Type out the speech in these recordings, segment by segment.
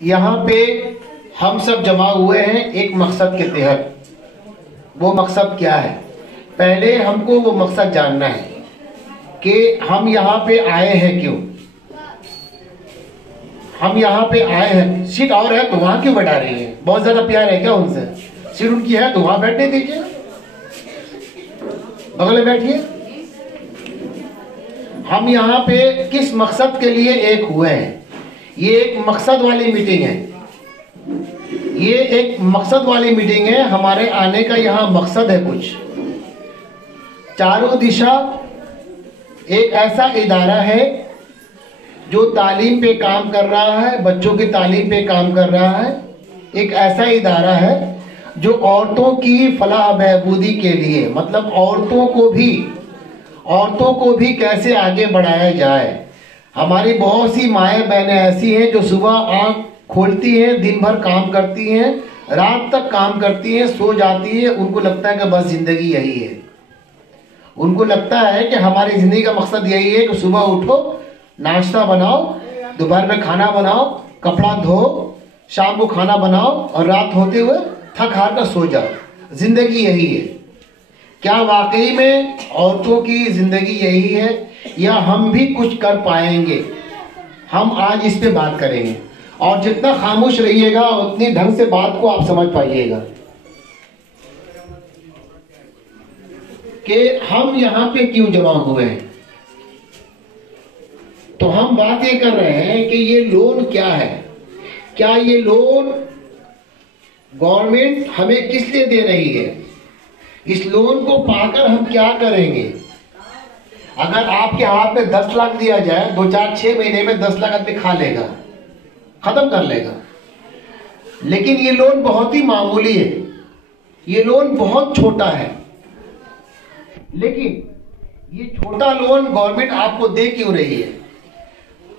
यहाँ पे हम सब जमा हुए हैं एक मकसद के तहत। वो मकसद क्या है? पहले हमको वो मकसद जानना है कि हम यहाँ पे आए हैं क्यों। हम यहाँ पे आए हैं, सीट और है तो वहां क्यों बैठा रही है? बहुत ज्यादा प्यार है क्या उनसे? सीट उनकी है तो वहां बैठने दीजिए, बगल में बैठिए। हम यहाँ पे किस मकसद के लिए एक हुए हैं? ये एक मकसद वाली मीटिंग है। ये एक मकसद वाली मीटिंग है। हमारे आने का यहाँ मकसद है कुछ। चारों दिशा एक ऐसा इदारा है जो तालीम पे काम कर रहा है, बच्चों की तालीम पे काम कर रहा है। एक ऐसा इदारा है जो औरतों की फलाह बहबूदी के लिए, मतलब औरतों को भी कैसे आगे बढ़ाया जाए। हमारी बहुत सी माएँ बहनें ऐसी हैं जो सुबह आंख खोलती हैं, दिन भर काम करती हैं, रात तक काम करती हैं, सो जाती है। उनको लगता है कि बस जिंदगी यही है। उनको लगता है कि हमारी जिंदगी का मकसद यही है कि सुबह उठो, नाश्ता बनाओ, दोपहर में खाना बनाओ, कपड़ा धो, शाम को खाना बनाओ और रात होते हुए थक हार कर सो जाओ। जिंदगी यही है। क्या वाकई में औरतों की जिंदगी यही है या हम भी कुछ कर पाएंगे? हम आज इस पे बात करेंगे और जितना खामोश रहिएगा उतनी ढंग से बात को आप समझ पाइएगा कि हम यहाँ पे क्यों जमा हुए हैं। तो हम बात ये कर रहे हैं कि ये लोन क्या है। क्या ये लोन गवर्नमेंट हमें किस लिए दे रही है? इस लोन को पाकर हम क्या करेंगे? अगर आपके हाथ में 10 लाख दिया जाए, 2-4-6 महीने में 10 लाख आदमी खा लेगा, खत्म कर लेगा। लेकिन ये लोन बहुत ही मामूली है, ये लोन बहुत छोटा है। लेकिन ये छोटा लोन गवर्नमेंट आपको दे क्यों रही है?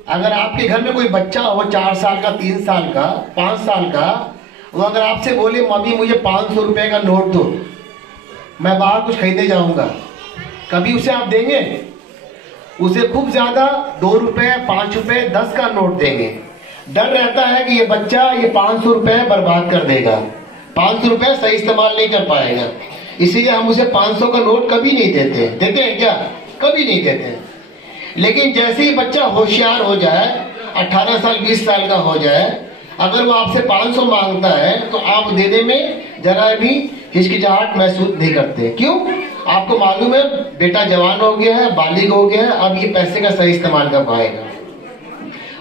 अगर आपके घर में कोई बच्चा हो 4 साल का, 3 साल का, 5 साल का, वो अगर आपसे बोले मम्मी मुझे 500 रुपए का नोट दो, मैं बाहर कुछ खरीदने जाऊंगा, कभी उसे आप देंगे? उसे खूब ज्यादा 2 रुपए, 5 रुपए, 10 का नोट देंगे। डर रहता है कि ये बच्चा ये 500 रुपए बर्बाद कर देगा, 500 रुपए सही इस्तेमाल नहीं कर पाएगा, इसीलिए हम उसे 500 का नोट कभी नहीं देते। देते हैं क्या? कभी नहीं देते। लेकिन जैसे ही बच्चा होशियार हो जाए, 18 साल 20 साल का हो जाए, अगर वो आपसे 500 मांगता है तो आप देने में जरा भी हिचकिचाहट महसूस नहीं करते। क्यों? आपको मालूम है बेटा जवान हो गया है, बालिग हो गया है, अब ये पैसे का सही इस्तेमाल कर पाएगा।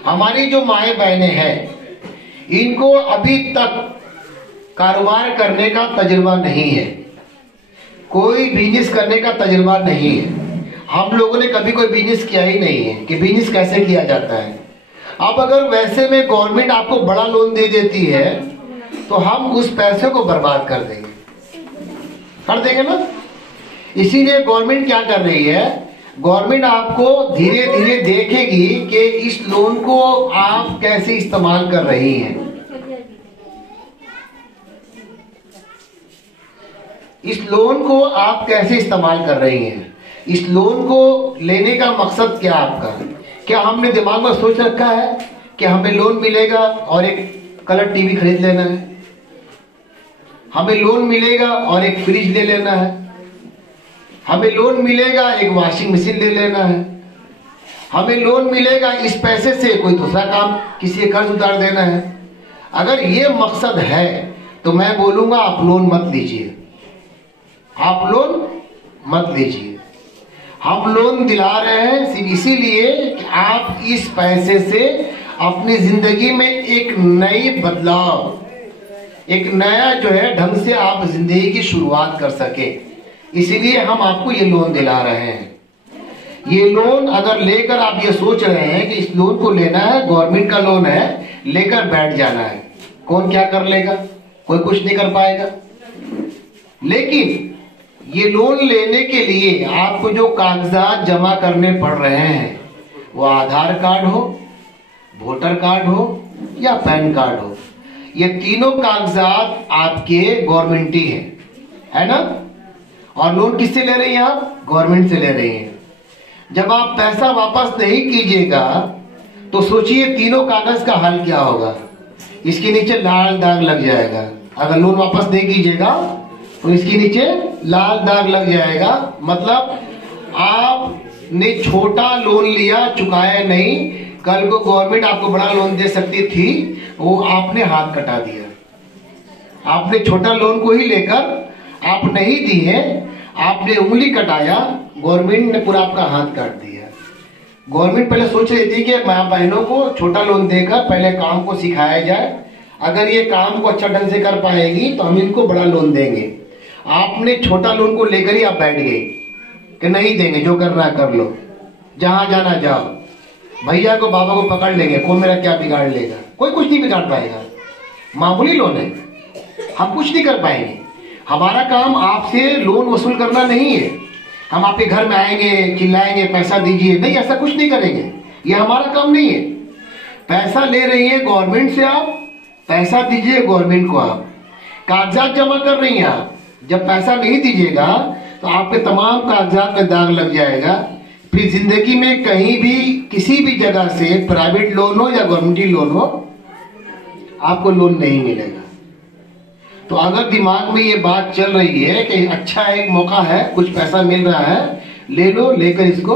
हमारी जो माए बहनें हैं, इनको अभी तक कारोबार करने का तजुर्बा नहीं है, कोई बिजनेस करने का तजुर्बा नहीं है। हम लोगों ने कभी कोई बिजनेस किया ही नहीं है कि बिजनेस कैसे किया जाता है। अब अगर वैसे में गवर्नमेंट आपको बड़ा लोन दे देती है तो हम उस पैसे को बर्बाद कर देंगे ना। इसीलिए गवर्नमेंट क्या कर रही है, गवर्नमेंट आपको धीरे धीरे देखेगी कि इस लोन को आप कैसे इस्तेमाल कर रही हैं। इस लोन को आप कैसे इस्तेमाल कर रही हैं। इस लोन को लेने का मकसद क्या आपका? क्या हमने दिमाग में सोच रखा है कि हमें लोन मिलेगा और एक कलर टीवी खरीद लेना है, हमें लोन मिलेगा और एक फ्रिज ले लेना है, हमें लोन मिलेगा एक वॉशिंग मशीन ले लेना है, हमें लोन मिलेगा इस पैसे से कोई दूसरा काम, किसी का कर्ज उतार देना है? अगर ये मकसद है तो मैं बोलूंगा आप लोन मत लीजिए, आप लोन मत लीजिए। हम लोन दिला रहे हैं सिर्फ इसीलिए कि आप इस पैसे से अपनी जिंदगी में एक नई बदलाव, एक नया जो है ढंग से आप जिंदगी की शुरुआत कर सके, इसीलिए हम आपको ये लोन दिला रहे हैं। ये लोन अगर लेकर आप ये सोच रहे हैं कि इस लोन को लेना है, गवर्नमेंट का लोन है, लेकर बैठ जाना है, कौन क्या कर लेगा? कोई कुछ नहीं कर पाएगा। लेकिन ये लोन लेने के लिए आपको जो कागजात जमा करने पड़ रहे हैं, वो आधार कार्ड हो, वोटर कार्ड हो या पैन कार्ड हो, ये तीनों कागजात आपके गवर्नमेंटी है ना? और लोन किससे ले रही हैं आप? गवर्नमेंट से ले रही हैं। जब आप पैसा वापस नहीं कीजिएगा तो सोचिए तीनों कागज का हल क्या होगा। इसके नीचे लाल दाग लग जाएगा। अगर लोन वापस नहीं कीजिएगा तो इसके नीचे लाल दाग लग जाएगा, मतलब आपने छोटा लोन लिया, चुकाया नहीं, कल को गवर्नमेंट आपको बड़ा लोन दे सकती थी, वो आपने हाथ कटा दिया। आपने छोटा लोन को ही लेकर आप नहीं दिए, आपने उंगली कटाया, गवर्नमेंट ने पूरा आपका हाथ काट दिया। गवर्नमेंट पहले सोच रही थी कि माँ बहनों को छोटा लोन देकर पहले काम को सिखाया जाए, अगर ये काम को अच्छा ढंग से कर पाएगी तो हम इनको बड़ा लोन देंगे। आपने छोटा लोन को लेकर ही आप बैठ गए कि नहीं देंगे, जो करना है कर लो, जहां जाना जाओ, भैया को बाबा को पकड़ लेंगे, कौन मेरा क्या बिगाड़ लेगा, कोई कुछ नहीं बिगाड़ पाएगा, मामूली लोन है, हम कुछ नहीं कर पाएंगे। हमारा काम आपसे लोन वसूल करना नहीं है, हम आपके घर में आएंगे, चिल्लाएंगे पैसा दीजिए, नहीं, ऐसा कुछ नहीं करेंगे, ये हमारा काम नहीं है। पैसा ले रही है गवर्नमेंट से, आप पैसा दीजिए गवर्नमेंट को, आप कागजात जमा कर रही हैं, आप जब पैसा नहीं दीजिएगा तो आपके तमाम कागजात में दाग लग जाएगा, फिर जिंदगी में कहीं भी किसी भी जगह से प्राइवेट लोन हो या गवर्नमेंट लोन हो, आपको लोन नहीं मिलेगा। तो अगर दिमाग में ये बात चल रही है कि अच्छा एक मौका है, कुछ पैसा मिल रहा है, ले लो, लेकर इसको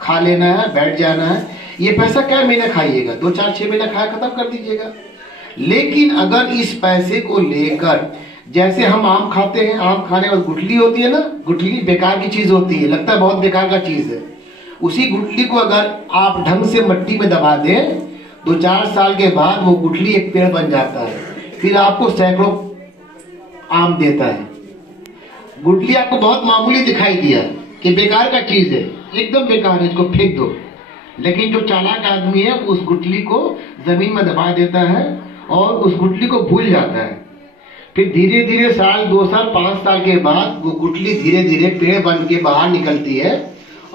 खा लेना है, बैठ जाना है, ये पैसा क्या महीने खाइएगा, 2 4 6 महीने खाया खत्म कर दीजिएगा। लेकिन अगर इस पैसे को लेकर, जैसे हम आम खाते हैं, आम खाने में गुठली होती है ना, गुठली बेकार की चीज होती है, लगता है बहुत बेकार का चीज है, उसी गुठली को अगर आप ढंग से मिट्टी में दबा दें, 2 4 साल के बाद वो गुठली एक पेड़ बन जाता है, फिर आपको सैकड़ों आम देता है। गुठली आपको बहुत मामूली दिखाई दिया कि बेकार का चीज है, एकदम बेकार है, इसको फेंक दो, लेकिन जो चालाक आदमी है उस गुठली को जमीन में दबा देता है और उस गुठली को भूल जाता है। फिर धीरे धीरे 1 साल 2 साल 5 साल के बाद वो गुठली धीरे धीरे पेड़ बन के बाहर निकलती है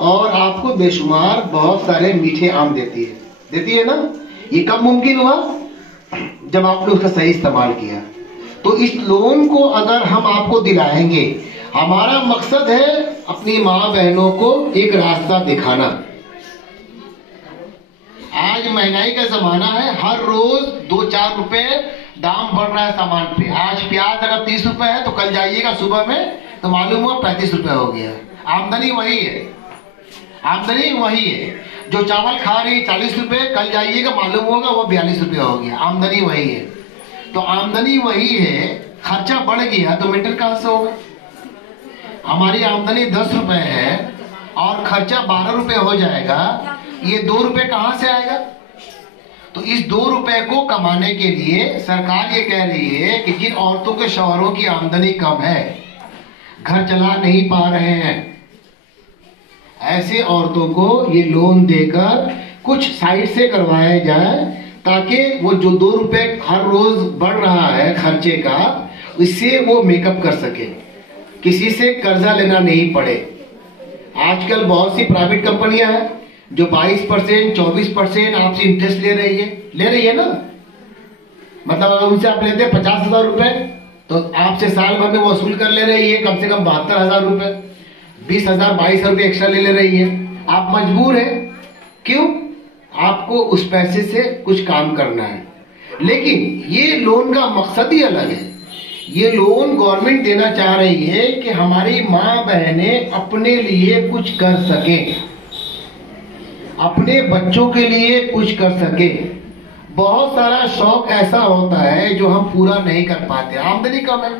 और आपको बेशुमार बहुत सारे मीठे आम देती है ना। ये कब मुमकिन हुआ? जब आपने उसका सही इस्तेमाल किया। तो इस लोन को अगर हम आपको दिलाएंगे, हमारा मकसद है अपनी माँ बहनों को एक रास्ता दिखाना। आज महंगाई का जमाना है, हर रोज 2-4 रुपए दाम बढ़ रहा है सामान पे। आज प्याज अगर 30 रुपए है तो कल जाइएगा सुबह में तो मालूम हुआ 35 रुपए हो गया। आमदनी वही है, आमदनी वही है। जो चावल खा रही 40 रुपए, कल जाइएगा मालूम होगा वो 42 रुपए हो गया। आमदनी वही है। तो आमदनी वही है, खर्चा बढ़ गया तो मेंटेन कहां से होगा? हमारी आमदनी 10 रुपए है और खर्चा 12 रुपए हो जाएगा, ये 2 रुपए कहां से आएगा? तो इस 2 रुपए को कमाने के लिए सरकार ये कह रही है कि जिन औरतों के शौहरों की आमदनी कम है, घर चला नहीं पा रहे हैं, ऐसे औरतों को ये लोन देकर कुछ साइड से करवाया जाए ताकि वो जो 2 रुपए हर रोज बढ़ रहा है खर्चे का, इससे वो मेकअप कर सके, किसी से कर्जा लेना नहीं पड़े। आजकल बहुत सी प्राइवेट कंपनियां हैं जो 22% 24% आपसे इंटरेस्ट ले रही है ना। मतलब अगर उनसे आप लेते हैं 50,000 रुपए तो आपसे साल भर में वसूल कर ले रही है कम से कम 72,000 रुपए, 20,000 22,000 रुपए एक्स्ट्रा ले रही है। आप मजबूर है, क्यों? आपको उस पैसे से कुछ काम करना है। लेकिन ये लोन का मकसद ही अलग है। ये लोन गवर्नमेंट देना चाह रही है कि हमारी माँ बहनें अपने लिए कुछ कर सकें, अपने बच्चों के लिए कुछ कर सके। बहुत सारा शौक ऐसा होता है जो हम पूरा नहीं कर पाते, आमदनी कम है,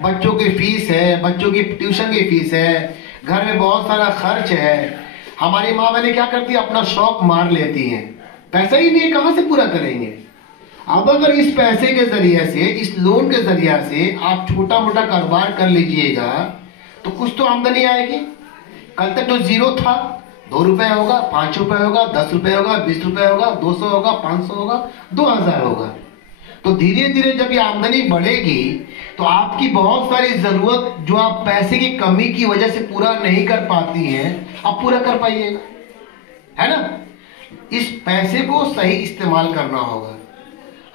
बच्चों की फीस है, बच्चों की ट्यूशन की फीस है, घर में बहुत सारा खर्च है। हमारी माँ बहनें क्या करती है? अपना शौक मार लेती हैं, पैसा ही नहीं, कहां से पूरा करेंगे? अब अगर इस पैसे के जरिए से, इस लोन के जरिए से आप छोटा मोटा कारोबार कर लीजिएगा तो कुछ तो आमदनी आएगी। कल तक तो जीरो था, 2 रुपए होगा, 5 रुपए होगा, 10 रुपए होगा, 20 रुपए होगा, 200 होगा, 500 होगा, 2000 होगा। तो धीरे धीरे जब ये आमदनी बढ़ेगी तो आपकी बहुत सारी जरूरत जो आप पैसे की कमी की वजह से पूरा नहीं कर पाती हैं, आप पूरा कर पाइएगा, है ना। इस पैसे को सही इस्तेमाल करना होगा।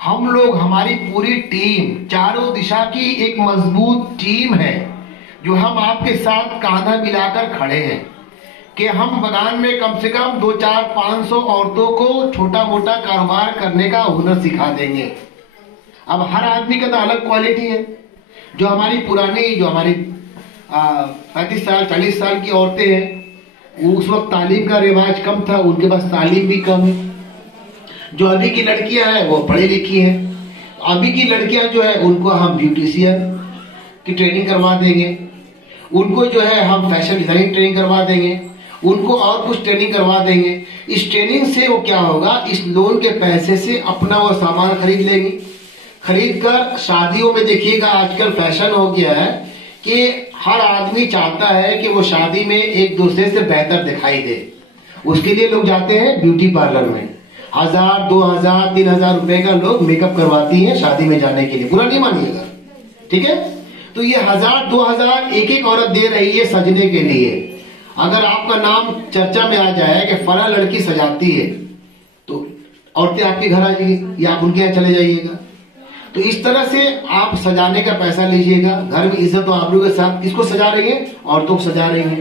हम लोग, हमारी पूरी टीम, चारों दिशा की एक मजबूत टीम है जो हम आपके साथ कांधा मिलाकर खड़े हैं कि हम बगान में कम से कम 2 4 500 औरतों को छोटा मोटा कारोबार करने का हुनर सिखा देंगे। अब हर आदमी का तो अलग क्वालिटी है। जो हमारी पुरानी, जो हमारी 35 साल 40 साल की औरतें हैं, उस वक्त तालीम का रिवाज कम था, उनके पास तालीम भी कम है। जो अभी की लड़कियां हैं वो पढ़ी लिखी हैं। अभी की लड़कियां जो है उनको हम ब्यूटिशियन की ट्रेनिंग करवा देंगे, उनको जो है हम फैशन डिजाइनिंग ट्रेनिंग करवा देंगे, उनको और कुछ ट्रेनिंग करवा देंगे। इस ट्रेनिंग से वो क्या होगा, इस लोन के पैसे से अपना वो सामान खरीद लेंगे। खरीद कर शादियों में देखिएगा आजकल फैशन हो गया है कि हर आदमी चाहता है कि वो शादी में एक दूसरे से बेहतर दिखाई दे। उसके लिए लोग जाते हैं ब्यूटी पार्लर में, 1000 2000 3000 रुपए का लोग मेकअप करवाती हैं शादी में जाने के लिए। बुरा नहीं मानिएगा, ठीक है। तो ये 1000 2000 एक एक औरत दे रही है सजने के लिए। अगर आपका नाम चर्चा में आ जाए कि फला लड़की सजाती है, तो औरतें आपके घर आ जाएगी या आप उनके यहाँ चले जाइएगा। तो इस तरह से आप सजाने का पैसा लीजिएगा, घर में इज्जत और आबरू के साथ। किसको सजा रही है? औरतों को सजा रही है।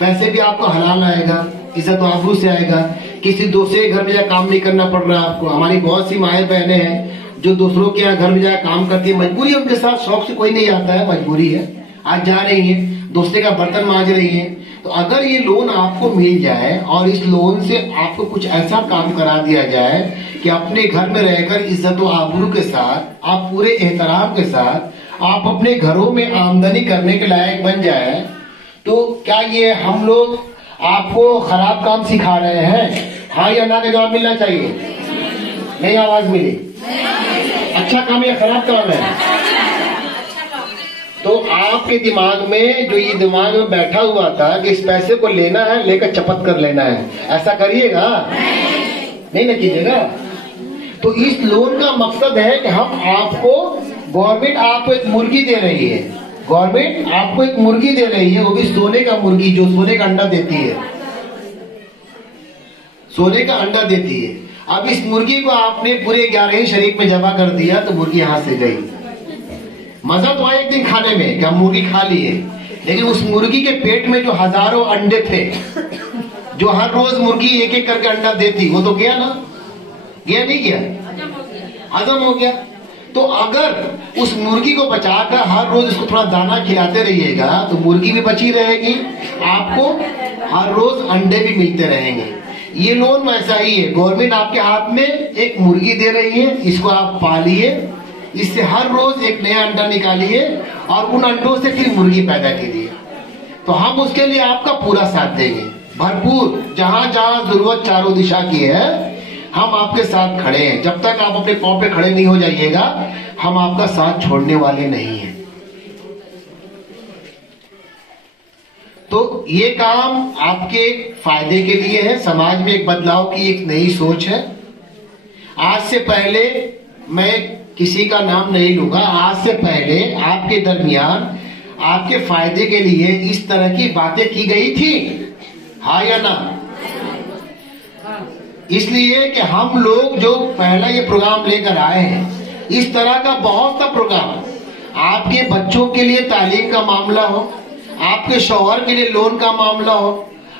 पैसे भी आपको हलाल आएगा, इज्जत और आबरू से आएगा। किसी दूसरे घर में जाकर काम नहीं करना पड़ रहा आपको। हमारी बहुत सी माएँ बहनें हैं जो दूसरों के यहाँ घर में जाकर काम करती है, मजबूरी है उनके साथ, शौक से कोई नहीं आता है, मजबूरी है। आज जा रही है, दूसरे का बर्तन मांज रही है। तो अगर ये लोन आपको मिल जाए और इस लोन से आपको कुछ ऐसा काम करा दिया जाए कि अपने घर में रहकर इज्जत व आबरू के साथ, आप पूरे एहतराम के साथ आप अपने घरों में आमदनी करने के लायक बन जाए, तो क्या ये हम लोग आपको खराब काम सिखा रहे हैं? हाँ या ना का जवाब मिलना चाहिए। नहीं आवाज मिली। अच्छा काम या खराब काम है? तो आपके दिमाग में जो ये दिमाग में बैठा हुआ था कि इस पैसे को लेना है, लेकर चपत कर लेना है, ऐसा करिएगा नहीं ना कीजिएगा। तो इस लोन का मकसद है कि हम आपको, गवर्नमेंट आपको एक मुर्गी दे रही है, गवर्नमेंट आपको एक मुर्गी दे रही है, वो भी सोने का मुर्गी, जो सोने का अंडा देती है, सोने का अंडा देती है। अब इस मुर्गी को आपने पूरे 11 शरीफ में जमा कर दिया तो मुर्गी हाथ से गई। मजा तो आया एक दिन खाने में कि हम मुर्गी खा लिए, लेकिन उस मुर्गी के पेट में जो हजारों अंडे थे, जो हर रोज मुर्गी एक एक करके अंडा देती, वो तो गया ना? गया नहीं गया? हजम हो गया। तो अगर उस मुर्गी को बचाकर हर रोज उसको थोड़ा दाना खिलाते रहिएगा तो मुर्गी भी बची रहेगी, आपको हर रोज अंडे भी मिलते रहेंगे। ये लोन वैसा ही है, गवर्नमेंट आपके हाथ में एक मुर्गी दे रही है, इसको आप पालिए, इससे हर रोज एक नया अंडा निकालिए और उन अंडों से फिर मुर्गी पैदा कीजिए। तो हम उसके लिए आपका पूरा साथ देंगे, भरपूर। जहां जहां जरूरत चारों दिशा की है, हम आपके साथ खड़े हैं। जब तक आप अपने पांव पे खड़े नहीं हो जाइएगा, हम आपका साथ छोड़ने वाले नहीं हैं। तो ये काम आपके फायदे के लिए है, समाज में एक बदलाव की एक नई सोच है। आज से पहले, मैं किसी का नाम नहीं लूंगा, आज से पहले आपके दरमियान आपके फायदे के लिए इस तरह की बातें की गई थी, हाँ या ना? इसलिए कि हम लोग जो पहला ये प्रोग्राम लेकर आए हैं, इस तरह का बहुत सा प्रोग्राम आपके बच्चों के लिए तालीम का मामला हो, आपके शौहर के लिए लोन का मामला हो,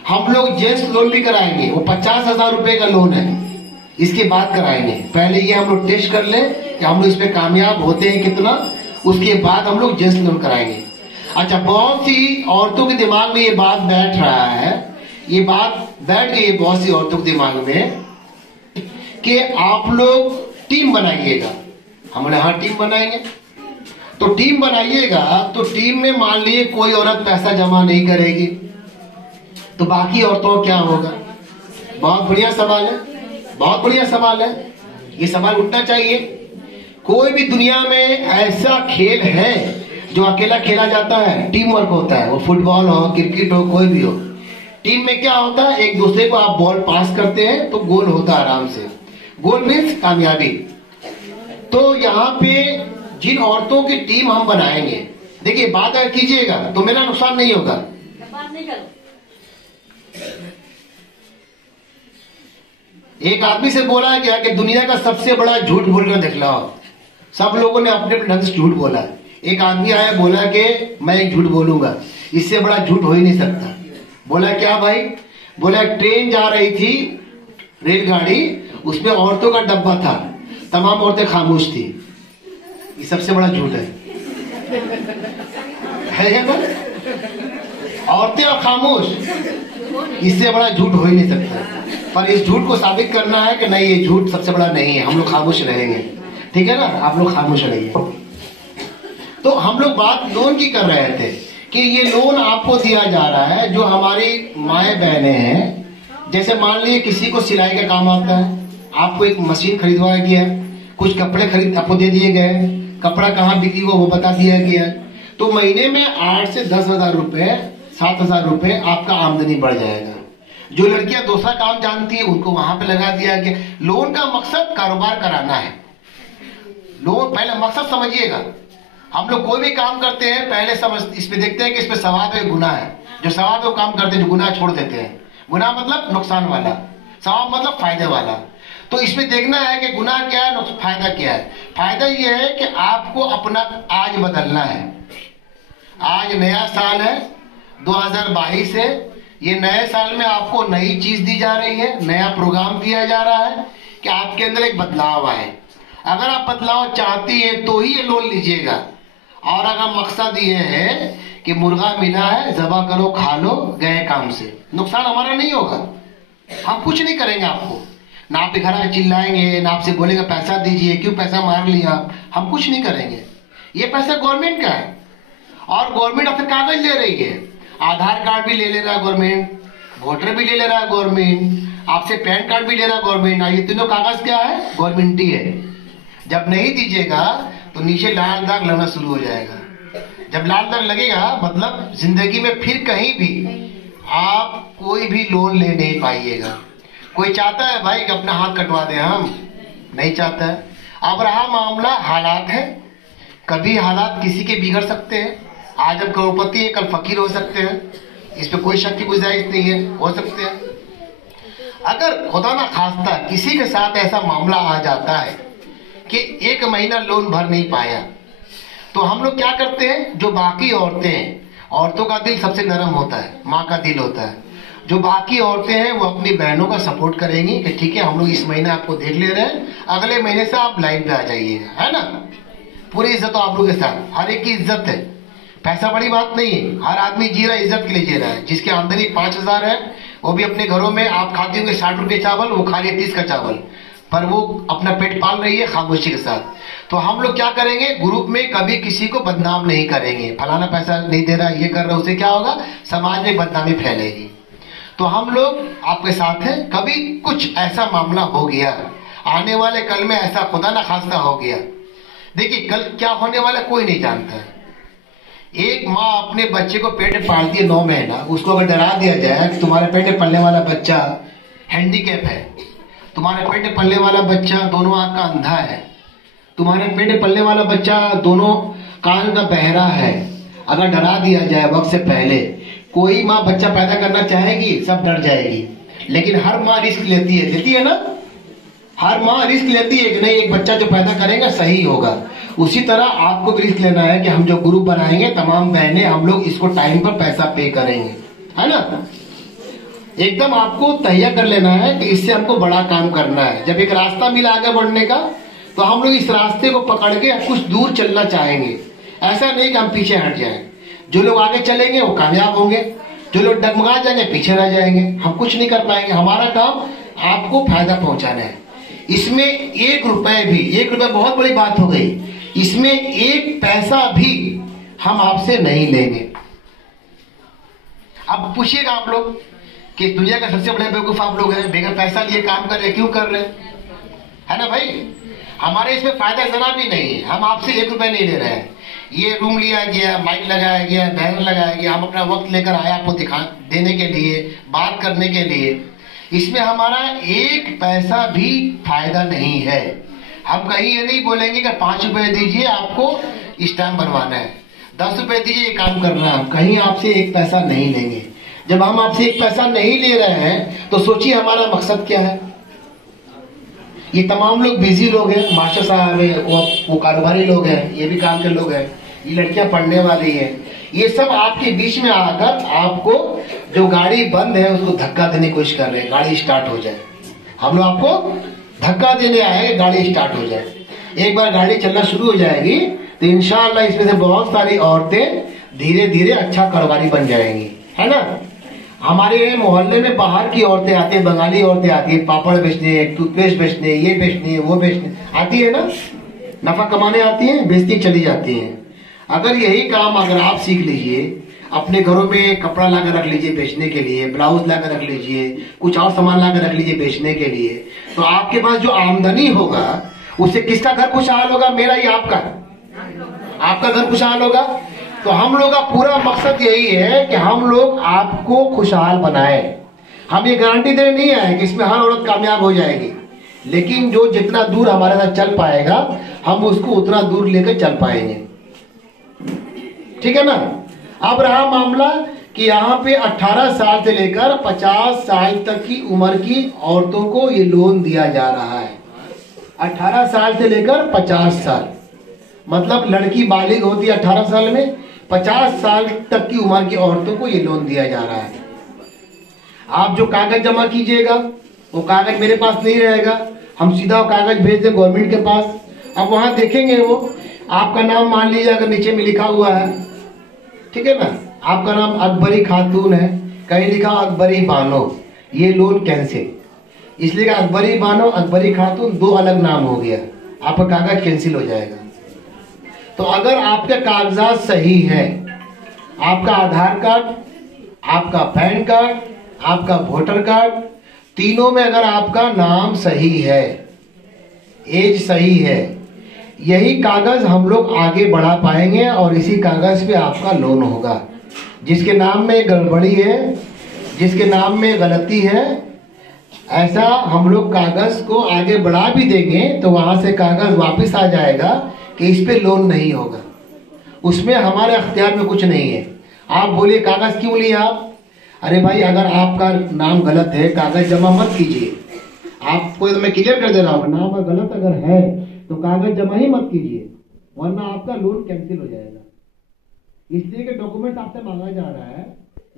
हम लोग जेंट्स लोन भी कराएंगे। वो 50,000 रुपए का लोन है, इसके बाद कराएंगे। पहले ये हम लोग टेस्ट कर लें कि हम लोग इस पे कामयाब होते हैं कितना, उसके बाद हम लोग जेंट्स लोन कराएंगे। अच्छा, बहुत सी औरतों के दिमाग में ये बात बैठ रहा है, ये बात बैठ गई है बहुत सी औरतों के दिमाग में कि आप लोग टीम बनाइएगा। हमने हाँ टीम बनाएंगे। तो टीम बनाइएगा तो टीम में मान लीजिए कोई औरत पैसा जमा नहीं करेगी तो बाकी औरतों को क्या होगा? बहुत बढ़िया सवाल है, बहुत बढ़िया सवाल है, ये सवाल उठना चाहिए। कोई भी दुनिया में ऐसा खेल है जो अकेला खेला जाता है? टीम वर्क होता है, वो फुटबॉल हो, क्रिकेट हो, कोई भी हो। टीम में क्या होता है, एक दूसरे को आप बॉल पास करते हैं तो गोल होता है आराम से। गोल मीन्स कामयाबी। तो यहाँ पे जिन औरतों की टीम हम बनाएंगे, देखिए बात अगर कीजिएगा तो मेरा नुकसान नहीं होगा। एक आदमी से बोला है क्या कि दुनिया का सबसे बड़ा झूठ बोलकर दिखलाओ। सब लोगों ने अपने अपने ढंग से झूठ बोला। एक आदमी आया, बोला कि मैं एक झूठ बोलूंगा, इससे बड़ा झूठ हो ही नहीं सकता। बोला क्या भाई? बोला ट्रेन जा रही थी, रेलगाड़ी, उसमें औरतों का डब्बा था, तमाम औरतें खामोश थी। ये सबसे बड़ा झूठ है ना? औरतें और खामोश, इससे बड़ा झूठ हो ही नहीं सकता। पर इस झूठ को साबित करना है कि नहीं, ये झूठ सबसे बड़ा नहीं है, हम लोग खामोश रहेंगे। ठीक है ना? आप लोग खामोश रहिए। तो हम लोग बात लोन की कर रहे थे कि ये लोन आपको दिया जा रहा है, जो हमारी माए बहनें हैं, जैसे मान लीजिए किसी को सिलाई का काम आता है, आपको एक मशीन खरीदवाया गया, कुछ कपड़े खरीद आपको दे दिए गए, कपड़ा कहाँ बिकी वो बता दिया गया, तो महीने में 8 से 10 हजार रुपए, 7 हजार रुपए आपका आमदनी बढ़ जाएगा। जो लड़कियां दूसरा काम जानती है उनको वहां पे लगा दिया गया। लोन का मकसद कारोबार कराना है। लोन पहले मकसद समझिएगा। हम लोग कोई भी काम करते हैं पहले समझ इसमें देखते हैं कि इसमें सवाब है गुनाह है। जो सवाब है वो काम करते हैं, जो गुनाह छोड़ देते हैं। गुनाह मतलब नुकसान वाला, सवाब मतलब फायदे वाला। तो इसमें देखना है कि गुनाह क्या है, फायदा क्या है। फायदा ये है कि आपको अपना आज बदलना है। आज नया साल है, 2022 है। ये नए साल में आपको नई चीज दी जा रही है, नया प्रोग्राम दिया जा रहा है कि आपके अंदर एक बदलाव आए। अगर आप बदलाव चाहती है तो ही ये लोन लीजिएगा। और अगर मकसद ये है कि मुर्गा मिला है, ज़बा करो, खा लो, गए काम से, नुकसान हमारा नहीं होगा। हम कुछ नहीं करेंगे आपको, ना आप घर आके चिल्लाएंगे, ना आपसे बोलेंगे पैसा दीजिए, क्यों पैसा मार लिया। हम कुछ नहीं करेंगे। ये पैसा गवर्नमेंट का है और गवर्नमेंट आपसे कागज ले रही है। आधार कार्ड भी ले रहा है गवर्नमेंट, वोटर भी ले रहा है गवर्नमेंट, आपसे पैन कार्ड भी ले रहा है गवर्नमेंट। ये तीनों कागज क्या है? गवर्नमेंट ही है। जब नहीं दीजिएगा तो नीचे लाल दाग लगना शुरू हो जाएगा। जब लाल दाग लगेगा मतलब जिंदगी में फिर कहीं भी आप कोई भी लोन ले नहीं पाइएगा। कोई चाहता है भाई कि अपना हाथ कटवा दे? हम नहीं चाहता है। अब रहा मामला हालात है, कभी हालात किसी के बिगड़ सकते हैं। आज हम करोड़पति है, कल फकीर हो सकते हैं, इस पे कोई शक की गुंजाइश नहीं है, हो सकते हैं। अगर खुदा ना खास्ता किसी के साथ ऐसा मामला आ जाता है कि 1 महीना लोन भर नहीं पाया, तो हम लोग क्या करते हैं, जो बाकी औरतें हैं, औरतों का दिल सबसे नरम होता है, माँ का दिल होता है। जो बाकी औरतें हैं वो अपनी बहनों का सपोर्ट करेंगी कि ठीक है हम लोग इस महीने आपको देख ले रहे हैं, अगले महीने से आप लाइन पे आ जाइएगा, है ना। पूरी इज्जत आप लोगों के साथ, हर एक की इज्जत है। पैसा बड़ी बात नहीं है, हर आदमी जी रहा है, इज्जत के लिए जी रहा है। जिसकी आमदनी 5,000 है वो भी अपने घरों में, आप खाते होंगे 60 रुपये चावल, वो खा रही है 30 का चावल, पर वो अपना पेट पाल रही है खामोशी के साथ। तो हम लोग क्या करेंगे, ग्रुप में कभी किसी को बदनाम नहीं करेंगे। फलाना पैसा नहीं दे रहा, ये कर रहा, उससे क्या होगा, समाज में बदनामी फैलेगी। तो हम लोग आपके साथ हैं। कभी कुछ ऐसा मामला हो गया, आने वाले कल में ऐसा खुदा ना खास्ता हो गया, देखिए कल क्या होने वाला कोई नहीं जानता है। एक माँ अपने बच्चे को पेट में पालती है 9 महीना, उसको अगर डरा दिया जाए कि तुम्हारे पेट में पलने वाला बच्चा हैंडीकैप है, तुम्हारे पेट में पलने वाला बच्चा दोनों आंख का अंधा है, तुम्हारे पेट में पलने वाला बच्चा दोनों कान का बहरा है, अगर डरा दिया जाए वक्त से पहले, कोई माँ बच्चा पैदा करना चाहेगी, सब डर जाएगी। लेकिन हर माँ रिस्क लेती है ना, हर माँ रिस्क लेती है कि नहीं एक बच्चा जो पैदा करेगा सही होगा। उसी तरह आपको भी रिस्क लेना है कि हम जो ग्रुप बनाएंगे तमाम बहनें, हम लोग इसको टाइम पर पैसा पे करेंगे, है ना। एकदम आपको तैयार कर लेना है कि इससे हमको बड़ा काम करना है। जब एक रास्ता मिला आगे बढ़ने का, तो हम लोग इस रास्ते को पकड़ के कुछ दूर चलना चाहेंगे। ऐसा नहीं कि हम पीछे हट जाएं। जो लोग आगे चलेंगे वो कामयाब होंगे, जो लोग डगमगा जाएंगे पीछे रह जाएंगे, हम कुछ नहीं कर पाएंगे। हमारा काम आपको फायदा पहुंचाना है। इसमें 1 रुपए भी, 1 रुपए बहुत बड़ी बात हो गई, इसमें 1 पैसा भी हम आपसे नहीं लेंगे। अब पूछिएगा आप लोग कि दुनिया का सबसे बड़े बेवकूफ आप लोग हैं, बगैर पैसा लिए काम कर रहे, क्यों कर रहे है ना भाई। हमारे इसमें फायदा जरा भी नहीं है। हम आपसे 1 रुपए नहीं ले रहे हैं। ये रूम लिया गया, माइक लगाया गया, बैनर लगाया गया, हम अपना वक्त लेकर आए आपको देने के लिए, बात करने के लिए। इसमें हमारा 1 पैसा भी फायदा नहीं है। हम कहीं ये नहीं बोलेंगे कि 5 रुपए दीजिए आपको स्टैम्प बनवाना है, 10 रुपए दीजिए ये काम करना है। हम कहीं आपसे 1 पैसा नहीं लेंगे। जब हम आपसे 1 पैसा नहीं ले रहे हैं तो सोचिए हमारा मकसद क्या है। ये तमाम लोग बिजी लोग हैं, मास्टर साहब है, वो कारोबारी लोग हैं, ये भी काम के लोग हैं, ये लड़कियां पढ़ने वाली हैं, ये सब आपके बीच में आकर आपको जो गाड़ी बंद है उसको धक्का देने की कोशिश कर रहे हैं, गाड़ी स्टार्ट हो जाए। हम लोग आपको धक्का देने आए, गाड़ी स्टार्ट हो जाए। एक बार गाड़ी चलना शुरू हो जाएगी तो इंशाअल्लाह इसमें से बहुत सारी औरतें धीरे धीरे अच्छा कारोबारी बन जाएंगी, है ना। हमारे मोहल्ले में बाहर की औरतें आती है, बंगाली औरतें आती है, पापड़ बेचने, टूथपेस्ट बेचने, ये बेचने, वो बेचने आती है ना, नफा कमाने आती है, बेचती चली जाती है। अगर यही काम अगर आप सीख लीजिए, अपने घरों में कपड़ा लाकर रख लीजिए बेचने के लिए, ब्लाउज लाकर रख लीजिए, कुछ और सामान लाकर रख लीजिए बेचने के लिए, तो आपके पास जो आमदनी होगा उससे किसका घर खुशहाल होगा? मेरा ही आपका, आपका घर खुशहाल होगा। तो हम लोग का पूरा मकसद यही है कि हम लोग आपको खुशहाल बनाए। हम ये गारंटी देने नहीं आए कि इसमें हर औरत कामयाब हो जाएगी, लेकिन जो जितना दूर हमारे साथ चल पाएगा हम उसको उतना दूर लेकर चल पाएंगे, ठीक है ना। अब रहा मामला कि यहाँ पे 18 साल से लेकर 50 साल तक की उम्र की औरतों को ये लोन दिया जा रहा है। 18 साल से लेकर 50 साल, मतलब लड़की बालिग होती है 18 साल में, 50 साल तक की उम्र की औरतों को ये लोन दिया जा रहा है। आप जो कागज जमा कीजिएगा वो कागज मेरे पास नहीं रहेगा, हम सीधा वो कागज भेज दें गवर्नमेंट के पास। अब वहां देखेंगे वो आपका नाम मान लीजिए अगर नीचे में लिखा हुआ है, ठीक है ना, आपका नाम अकबरी खातून है, कहीं लिखा अकबरी बानो, ये लोन कैंसिल। इसलिए अकबरी बानो अकबरी खातून दो अलग नाम हो गया, आपका कागज कैंसिल हो जाएगा। तो अगर आपके कागजात सही है, आपका आधार कार्ड, आपका पैन कार्ड, आपका वोटर कार्ड, तीनों में अगर आपका नाम सही है, एज सही है, यही कागज हम लोग आगे बढ़ा पाएंगे और इसी कागज पे आपका लोन होगा। जिसके नाम में गड़बड़ी है, जिसके नाम में गलती है, ऐसा हम लोग कागज को आगे बढ़ा भी देंगे तो वहां से कागज वापस आ जाएगा कि इस पे लोन नहीं होगा, उसमें हमारे अख्तियार में कुछ नहीं है। आप बोलिए कागज क्यों लिए आप? अरे भाई अगर आपका नाम गलत है कागज जमा मत कीजिए। आपको तो मैं क्लियर कर दे रहा हूँ, नाम गलत अगर है तो कागज जमा ही मत कीजिए, वरना आपका लोन कैंसिल हो जाएगा। इसलिए कि डॉक्यूमेंट आपसे मांगा जा रहा है,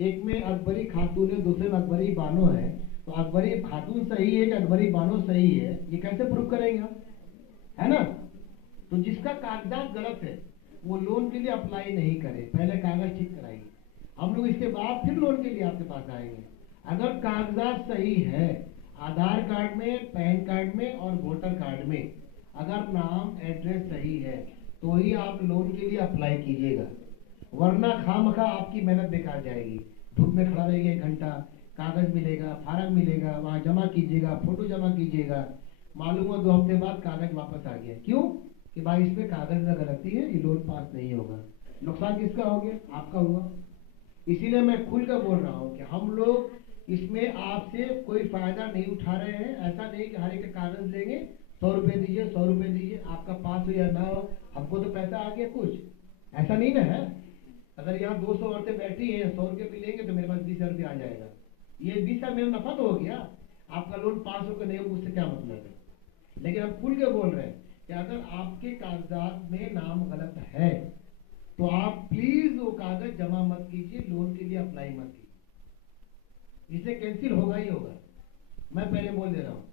एक में अकबरी खातून है, दूसरे में अकबरी बानो है, तो अकबरी खातून सही है कि अकबरी बानो सही है, ये कैसे प्रूव करेंगे हम, है ना। तो जिसका कागजात गलत है वो लोन के लिए अप्लाई नहीं करे, पहले कागज ठीक कराइए, हम लोग इसके बाद फिर लोन के लिए आपके पास आएंगे। अगर कागजात सही है, आधार कार्ड में, पैन कार्ड में और वोटर कार्ड में अगर नाम एड्रेस सही है तो ही आप लोन के लिए अप्लाई कीजिएगा, वरना खामखा आपकी मेहनत बेकार जाएगी। धूप में खड़ा रहिएगा 1 घंटा, कागज मिलेगा, फार्म मिलेगा, वहां जमा कीजिएगा, फोटो जमा कीजिएगा, मालूम हो 2 हफ्ते बाद कागज वापस आ गया। क्यों? कि भाई इसमें कागज में गलती है, ये लोन पास नहीं होगा। नुकसान किसका हो गया? आपका हुआ। इसीलिए मैं खुल कर बोल रहा हूँ कि हम लोग इसमें आपसे कोई फायदा नहीं उठा रहे हैं। ऐसा नहीं कि हर एक कागज लेंगे 100 रुपए दीजिए, 100 रुपए दीजिए, आपका पास हो या ना हो हमको तो पैसा आ गया कुछ, ऐसा नहीं ना है। अगर यहाँ 200 औरतें बैठी हैं, 100 रुपये भी लेंगे तो मेरे पास 20 रुपये आ जाएगा, ये 20 मेरा नफा तो हो गया। आपका लोन पास होकर नहीं हो, मुझसे क्या मतलब है। लेकिन हम खुल के बोल रहे हैं कि अगर आपके कागजात में नाम गलत है तो आप प्लीज वो कागज जमा मत कीजिए, लोन के लिए अप्लाई मत कीजिए, इसे कैंसिल होगा ही होगा। मैं पहले बोल दे रहा हूँ,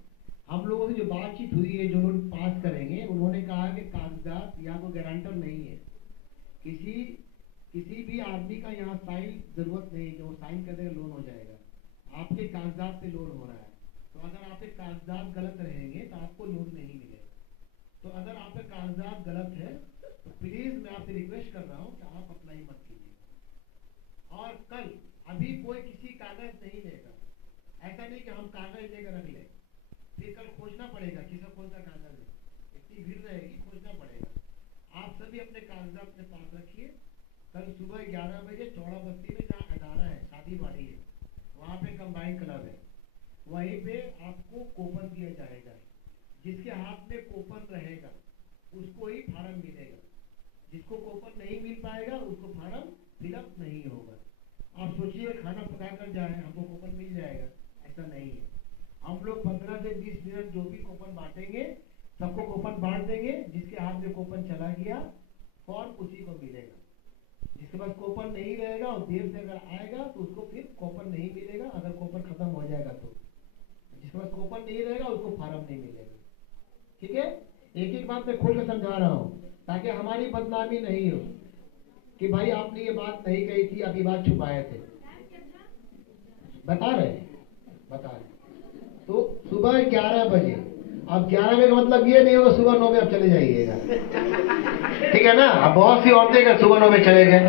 हम लोगों से जो बातचीत हुई है, जो लोन पास करेंगे, उन्होंने कहा कि कागजात या कोई गारंटर नहीं है, किसी भी आदमी का यहाँ साइन जरूरत नहीं है कि वो साइन कर देगा लोन हो जाएगा। आपके कागजात पे लोन हो रहा है, तो अगर आपके कागजात गलत रहेंगे तो आपको लोन नहीं मिलेगा। तो अगर आपके कागजात गलत है तो प्लीज मैं आपसे रिक्वेस्ट कर रहा हूँ कि आप अप्लाई मत कीजिए। और कल अभी कोई किसी कागज नहीं लेगा, ऐसा नहीं कि हम कागज लेकर रख लें, फिर कल खोजना पड़ेगा किसका कौन सा कागज है, इतनी भीड़ रहेगी, खोजना पड़ेगा। आप सभी अपने कागजात अपने पास रखिए। कल सुबह 11 बजे चौड़ा बस्ती में जहाँ अदारा है, शादी वाड़ी है, वहाँ पे कंबाइन क्लब है, वहीं पे आपको कूपन दिया जाएगा। जिसके हाथ में कूपन रहेगा उसको ही फार्म मिलेगा, जिसको कूपन नहीं मिल पाएगा उसको फार्म फिलअप नहीं होगा। आप सोचिए खाना पका कर जाए हमको कूपन मिल जाएगा, ऐसा नहीं है। हम लोग 15 से 20 मिनट जो भी कूपन बांटेंगे सबको कूपन बांट देंगे, जिसके हाथ में कूपन चला गया फॉर्म उसी को मिलेगा। जिसके पास कूपन नहीं रहेगा और देर से अगर आएगा तो उसको फिर कूपन नहीं मिलेगा, अगर कूपन खत्म हो जाएगा तो। जिसके पास कूपन नहीं रहेगा उसको फार्म नहीं मिलेगा, ठीक है। एक एक बात मैं खोल कर समझा रहा हूँ ताकि हमारी बदनामी नहीं हो कि भाई आपने ये बात नहीं कही थी, आप ये बात छुपाए थे। बता रहे तो सुबह 11 बजे, अब 11 बजे का मतलब ये नहीं होगा सुबह 9 बजे आप चले जाइएगा, ठीक है ना। अब बहुत सी औरतें का सुबह 9 बजे चले गए,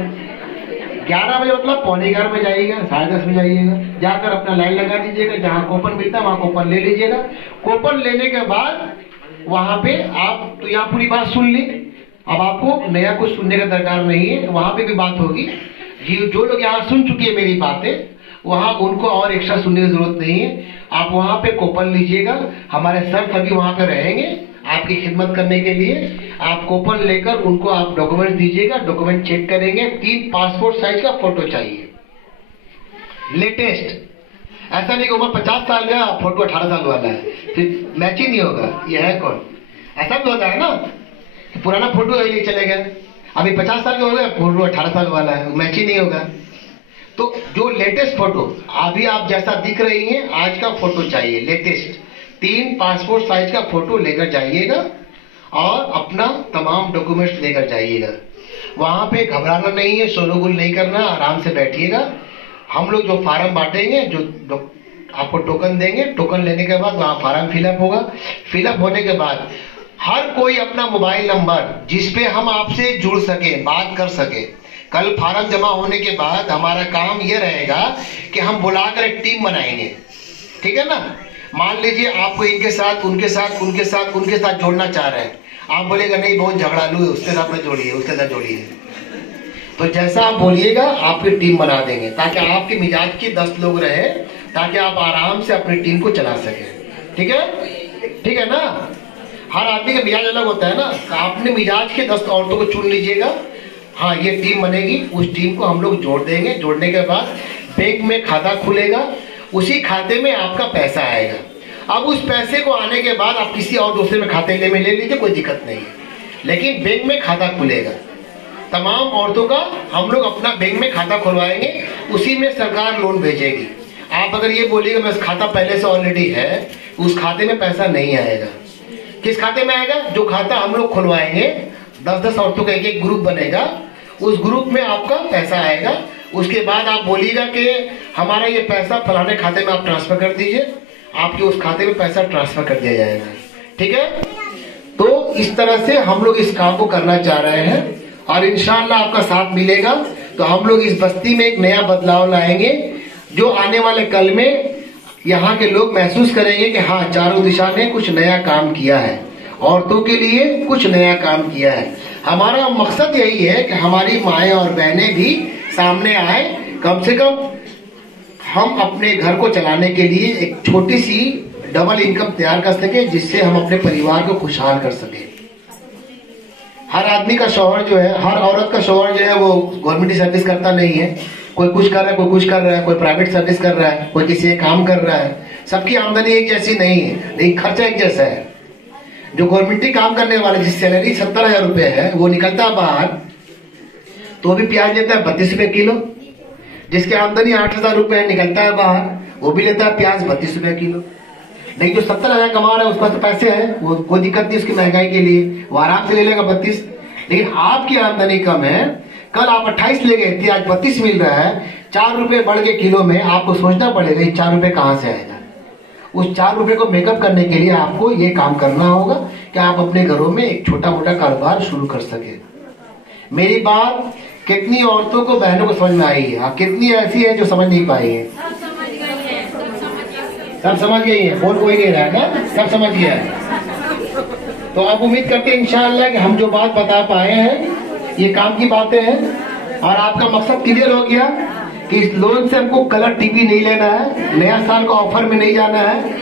11 बजे मतलब पौने 11 बजे जाइएगा, 10:30 बजे जाइएगा, जाकर अपना लाइन लगा दीजिएगा, जहाँ कूपन मिलता है वहाँ कूपन ले लीजिएगा। कूपन लेने के बाद वहां पे आप, तो यहाँ पूरी बात सुन ली, अब आपको नया कुछ सुनने का दरकार नहीं है, वहां पे भी बात होगी। जो लोग यहाँ सुन चुके हैं मेरी बातें, वहां उनको और एक्स्ट्रा सुनने की जरूरत नहीं है। आप वहां पे कूपन लीजिएगा, हमारे सर सभी वहां पे रहेंगे आपकी खिदमत करने के लिए। आप कूपन लेकर उनको आप डॉक्यूमेंट दीजिएगा, डॉक्यूमेंट चेक करेंगे। 3 पासपोर्ट साइज का फोटो चाहिए, लेटेस्ट। ऐसा नहीं कि उम्र 50 साल का फोटो 18 साल वाला है, फिर मैच ही नहीं होगा, ये है कौन। ऐसा भी होता है ना, पुराना फोटो ले चले गए, अभी 50 साल का हो गया, फोटो 18 साल वाला है, मैच ही नहीं होगा। तो जो लेटेस्ट फोटो, अभी आप जैसा दिख रही हैं आज का फोटो चाहिए, लेटेस्ट। 3 पासपोर्ट साइज का फोटो लेकर जाइएगा और अपना तमाम डॉक्यूमेंट्स लेकर जाइएगा। वहां पे घबराना नहीं है, शोरगुल नहीं करना, आराम से बैठिएगा। हम लोग जो फार्म बांटेंगे, जो आपको टोकन देंगे, टोकन लेने के बाद वहां फार्म फिलअप होगा। फिलअप होने के बाद हर कोई अपना मोबाइल नंबर जिसपे हम आपसे जुड़ सके, बात कर सके। कल फार्म जमा होने के बाद हमारा काम यह रहेगा कि हम बुलाकर एक टीम बनाएंगे, ठीक है ना। मान लीजिए आपको इनके साथ, उनके साथ, उनके साथ, उनके साथ जोड़ना चाह रहे हैं, आप बोलेगा नहीं बहुत झगड़ालू है, उसके साथ में जोड़िए, उसके साथ जोड़िए। तो जैसा आप बोलिएगा आपकी टीम बना देंगे, ताकि आपके मिजाज के 10 लोग रहे, ताकि आप आराम से अपनी टीम को चला सके। ठीक है ना। हर आदमी का मिजाज अलग होता है ना, तो आपने मिजाज के 10 औरतों को चुन लीजिएगा। हाँ, ये टीम बनेगी, उस टीम को हम लोग जोड़ देंगे। जोड़ने के बाद बैंक में खाता खुलेगा, उसी खाते में आपका पैसा आएगा। अब उस पैसे को आने के बाद आप किसी और दूसरे में खाते में ले लीजिए, कोई दिक्कत नहीं है, लेकिन बैंक में खाता खुलेगा। तमाम औरतों का हम लोग अपना बैंक में खाता खुलवाएंगे, उसी में सरकार लोन भेजेगी। आप अगर ये बोलिएगा मेरा खाता पहले से ऑलरेडी है, उस खाते में पैसा नहीं आएगा। किस खाते में आएगा? जो खाता हम लोग खुलवाएंगे, 10-10 औरतों का एक ग्रुप बनेगा, उस ग्रुप में आपका पैसा आएगा। उसके बाद आप बोलिएगा कि हमारा ये पैसा फलाने खाते में आप ट्रांसफर कर दीजिए, आपके उस खाते में पैसा ट्रांसफर कर दिया जाएगा। ठीक है। तो इस तरह से हम लोग इस काम को करना चाह रहे हैं और इंशाअल्लाह आपका साथ मिलेगा। तो हम लोग इस बस्ती में एक नया बदलाव लाएंगे, जो आने वाले कल में यहाँ के लोग महसूस करेंगे कि हाँ, चारों दिशा ने कुछ नया काम किया है, औरतों के लिए कुछ नया काम किया है। हमारा मकसद यही है कि हमारी माएँ और बहनें भी सामने आए, कम से कम हम अपने घर को चलाने के लिए एक छोटी सी डबल इनकम तैयार कर सके, जिससे हम अपने परिवार को खुशहाल कर सके। हर आदमी का शौहर जो है, हर औरत का शौहर जो है, वो गवर्नमेंट सर्विस करता नहीं है। कोई कुछ कर रहा है, कोई कुछ कर रहा है, कोई प्राइवेट सर्विस कर रहा है, कोई किसी काम कर रहा है। सबकी आमदनी एक जैसी नहीं है, लेकिन खर्चा एक जैसा है। जो गवर्नमेंट काम करने वाले, जिस सैलरी 70,000 रुपए है, वो निकलता है बाहर तो भी प्याज लेता है 32 रुपए किलो। जिसकी आमदनी 8,000 रुपए है, निकलता है बाहर, वो भी लेता है प्याज 32 रुपए किलो। नहीं, जो 70,000 कमा रहा है उसके पास तो पैसे है, वो कोई दिक्कत नहीं उसकी महंगाई के लिए, वो आराम से ले लेगा 32। लेकिन आपकी आमदनी कम है, कल आप 28 ले गए थे, आज 32 मिल रहा है, 4 रुपए बढ़ गए किलो में। आपको सोचना पड़ेगा ये 4 रुपए कहाँ से आएगा। उस 4 रुपए को मेकअप करने के लिए आपको ये काम करना होगा कि आप अपने घरों में एक छोटा मोटा कारोबार शुरू कर सके। मेरी बात कितनी औरतों को, बहनों को समझ में आई है? आप कितनी ऐसी है जो समझ नहीं पाई है? सब समझ गई है, बोल कोई नहीं रहा ना, सब समझ गया है। तो आप उम्मीद करते हैं इंशाअल्लाह कि हम जो बात बता पाए हैं ये काम की बातें हैं, और आपका मकसद क्लियर हो गया कि इस लोन से हमको कलर टीवी नहीं लेना है, नया साल का ऑफर में नहीं जाना है,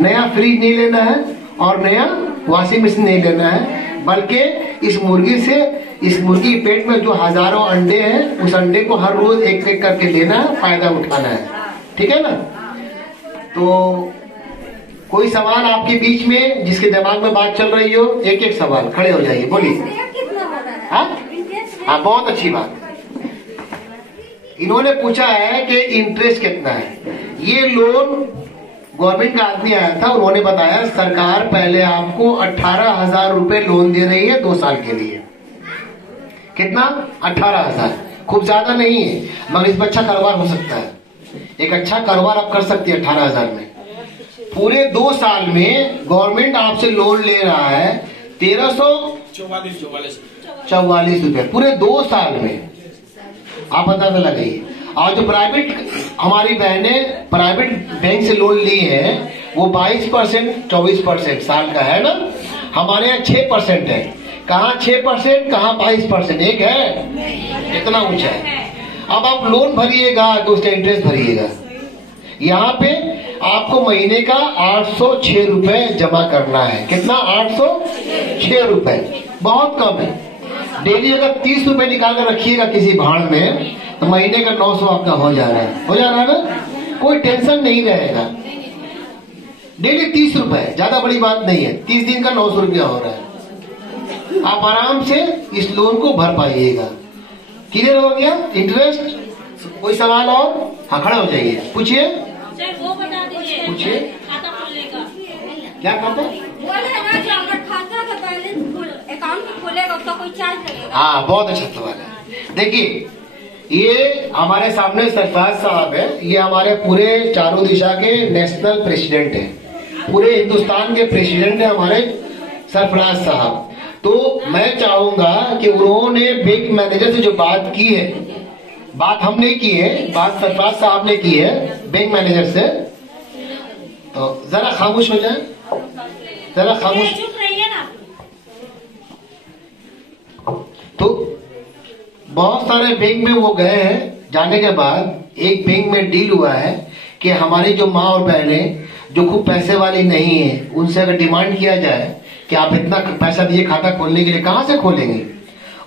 नया फ्रिज नहीं लेना है और नया वॉशिंग मशीन नहीं लेना है, बल्कि इस मुर्गी पेट में जो हजारों अंडे हैं, उस अंडे को हर रोज एक एक करके लेना है, फायदा उठाना है। ठीक है ना। तो कोई सवाल आपके बीच में जिसके दिमाग में बात चल रही हो, एक एक सवाल, खड़े हो जाइए, बोलिए। हाँ, बहुत अच्छी बात। इन्होंने पूछा है कि इंटरेस्ट कितना है। ये लोन गवर्नमेंट का आदमी आया था, उन्होंने बताया सरकार पहले आपको 18,000 रुपए लोन दे रही है 2 साल के लिए। कितना? 18,000। खूब ज्यादा नहीं है, मगर इसमें अच्छा कारोबार हो सकता है। एक अच्छा कारोबार आप कर सकती है 18,000 में। पूरे 2 साल में गवर्नमेंट आपसे लोन ले रहा है 1344 रुपए पूरे 2 साल में। आप अंदाजा लगाइए। और जो प्राइवेट हमारी बहनें प्राइवेट बैंक से लोन ली है वो 22% 24% साल का है ना। हमारे यहाँ 6% है। कहाँ 6%, कहाँ 22%? एक है, इतना ऊंचा है। अब आप लोन भरिएगा तो उसका इंटरेस्ट भरिएगा। यहाँ पे आपको महीने का 806 रुपए जमा करना है। कितना? 806 रुपए, बहुत कम है। डेली अगर 30 रुपए निकाल कर रखिएगा किसी भाड़ में तो महीने का 900 आपका हो जा रहा है। हो जा रहा है ना, कोई टेंशन नहीं रहेगा। डेली 30 रुपए, ज्यादा बड़ी बात नहीं है। 30 दिन का 900 रुपया हो रहा है। आप आराम से इस लोन को भर पाइएगा। क्लियर हो गया? इंटरेस्ट? कोई सवाल और? हाँ, खड़ा हो जाइए, पूछिए। वो बता दीजिए, पूछिए। खाता खोलने का क्या खाता? बोले ना कि अगर खाता का बैलेंस अकाउंट खोलेगा उसका कोई चार्ज लगेगा? हाँ, बहुत अच्छा सवाल है। देखिए, ये हमारे सामने सरफराज साहब है। ये हमारे पूरे चारों दिशा के नेशनल प्रेसिडेंट हैं। पूरे हिंदुस्तान के प्रेसिडेंट है हमारे सरफराज साहब। तो मैं चाहूंगा कि उन्होंने बैंक मैनेजर से जो बात की है, बात हम नहीं की है, बात सरफराज साहब ने की है बैंक मैनेजर से। तो जरा खामोश हो जाए, जरा खामोश। चुप रहिए ना। तो बहुत सारे बैंक में वो गए हैं। जाने के बाद एक बैंक में डील हुआ है कि हमारी जो माँ और बहनें जो खूब पैसे वाली नहीं है, उनसे अगर डिमांड किया जाए कि आप इतना पैसा दिए खाता खोलने के लिए, कहाँ से खोलेंगे?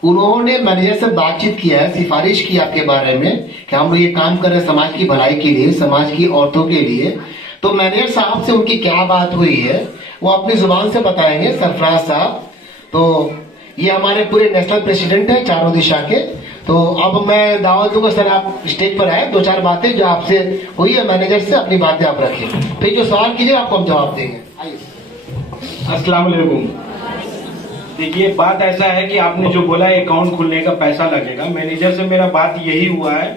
उन्होंने मैनेजर से बातचीत किया है, सिफारिश की आपके बारे में कि हम लोग ये काम कर रहे हैं समाज की भलाई के लिए, समाज की औरतों के लिए। तो मैनेजर साहब से उनकी क्या बात हुई है वो अपनी जुबान से बताएंगे सरफराज साहब। तो ये हमारे पूरे नेशनल प्रेसिडेंट है चारों दिशा के। तो अब मैं दावत दूंगा सर, आप स्टेज पर आए, 2-4 बातें जो आपसे हुई है मैनेजर से, अपनी बातें आप रखें, फिर जो सवाल कीजिए आपको हम जवाब देंगे। आइए। अस्सलाम वालेकुम। देखिए, बात ऐसा है कि आपने जो बोला अकाउंट खोलने का पैसा लगेगा, मैनेजर से मेरा बात यही हुआ है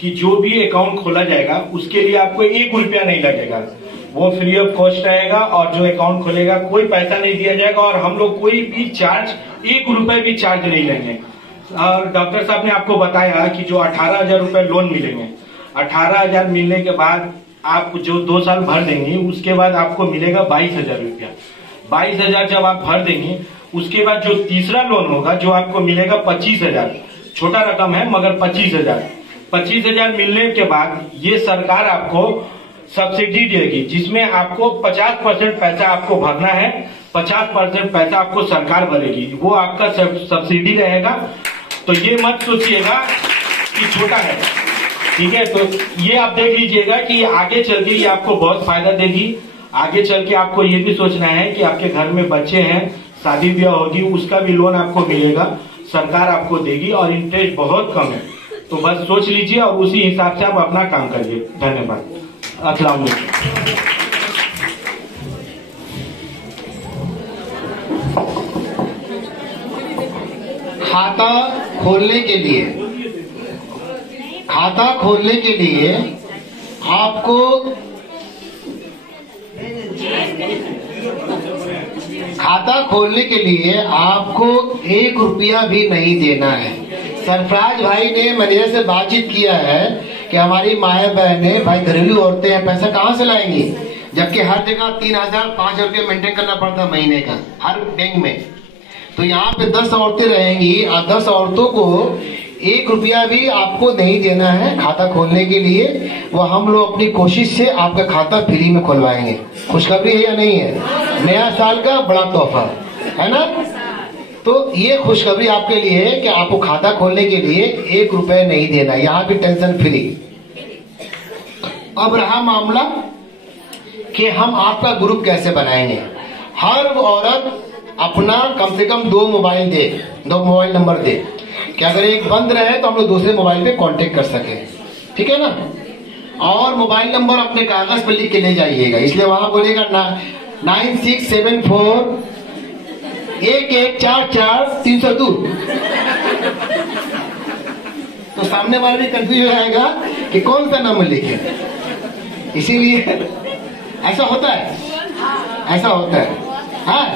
कि जो भी अकाउंट खोला जाएगा उसके लिए आपको 1 रुपया नहीं लगेगा, वो फ्री ऑफ कॉस्ट रहेगा। और जो अकाउंट खोलेगा कोई पैसा नहीं दिया जाएगा और हम लोग कोई भी चार्ज 1 रुपए भी चार्ज नहीं लेंगे। और डॉक्टर साहब ने आपको बताया कि जो 18,000 रुपए लोन मिलेंगे, 18,000 मिलने के बाद आप जो 2 साल भर देंगे उसके बाद आपको मिलेगा 22,000 रुपया। 22,000 जब आप भर देंगे उसके बाद जो तीसरा लोन होगा जो आपको मिलेगा 25,000, छोटा रकम है मगर 25,000 मिलने के बाद ये सरकार आपको सब्सिडी देगी, जिसमें आपको 50% पैसा आपको भरना है, 50% पैसा आपको सरकार भरेगी, वो आपका सब्सिडी रहेगा। तो ये मत सोचिएगा कि छोटा है, ठीक है? तो ये आप देख लीजिएगा कि आगे चल के ये आपको बहुत फायदा देगी। आगे चल के आपको ये भी सोचना है कि आपके घर में बच्चे हैं, शादी ब्याह होगी, उसका भी लोन आपको मिलेगा, सरकार आपको देगी और इंटरेस्ट बहुत कम है। तो बस सोच लीजिए और उसी हिसाब से आप अपना काम करिए। धन्यवाद। अस्सलाम वालेकुम। खाता खोलने के लिए आपको एक रुपया भी नहीं देना है। सरफराज भाई ने मैनेजर से बातचीत किया है कि हमारी माए बहनें, भाई घरेलू औरतें हैं, पैसा कहाँ से लाएंगी, जबकि हर जगह 3,000-5,000 रुपये मेंटेन करना पड़ता महीने का हर बैंक में। तो यहाँ पे 10 औरतें रहेंगी और 10 औरतों को 1 रुपया भी आपको नहीं देना है खाता खोलने के लिए। वो हम लोग अपनी कोशिश से आपका खाता फ्री में खुलवाएंगे। खुशखबरी है या नहीं है? नया साल का बड़ा तोहफा है ना। तो ये खुशखबरी आपके लिए है कि आपको खाता खोलने के लिए 1 रुपया नहीं देना, यहाँ भी टेंशन फ्री। अब रहा मामला कि हम आपका ग्रुप कैसे बनाएंगे। हर औरत अपना कम से कम 2 मोबाइल दे, 2 मोबाइल नंबर दे कि अगर एक बंद रहे तो हम लोग दूसरे मोबाइल पे कांटेक्ट कर सके, ठीक है ना। और मोबाइल नंबर अपने कागज पर लिख के ले जाइएगा। इसलिए वहां बोलेगा 96741144 तो सामने वाला भी कंफ्यूज हो जाएगा कि कौन सा नंबर लिखे। इसीलिए ऐसा होता है, ऐसा होता है। हाँ,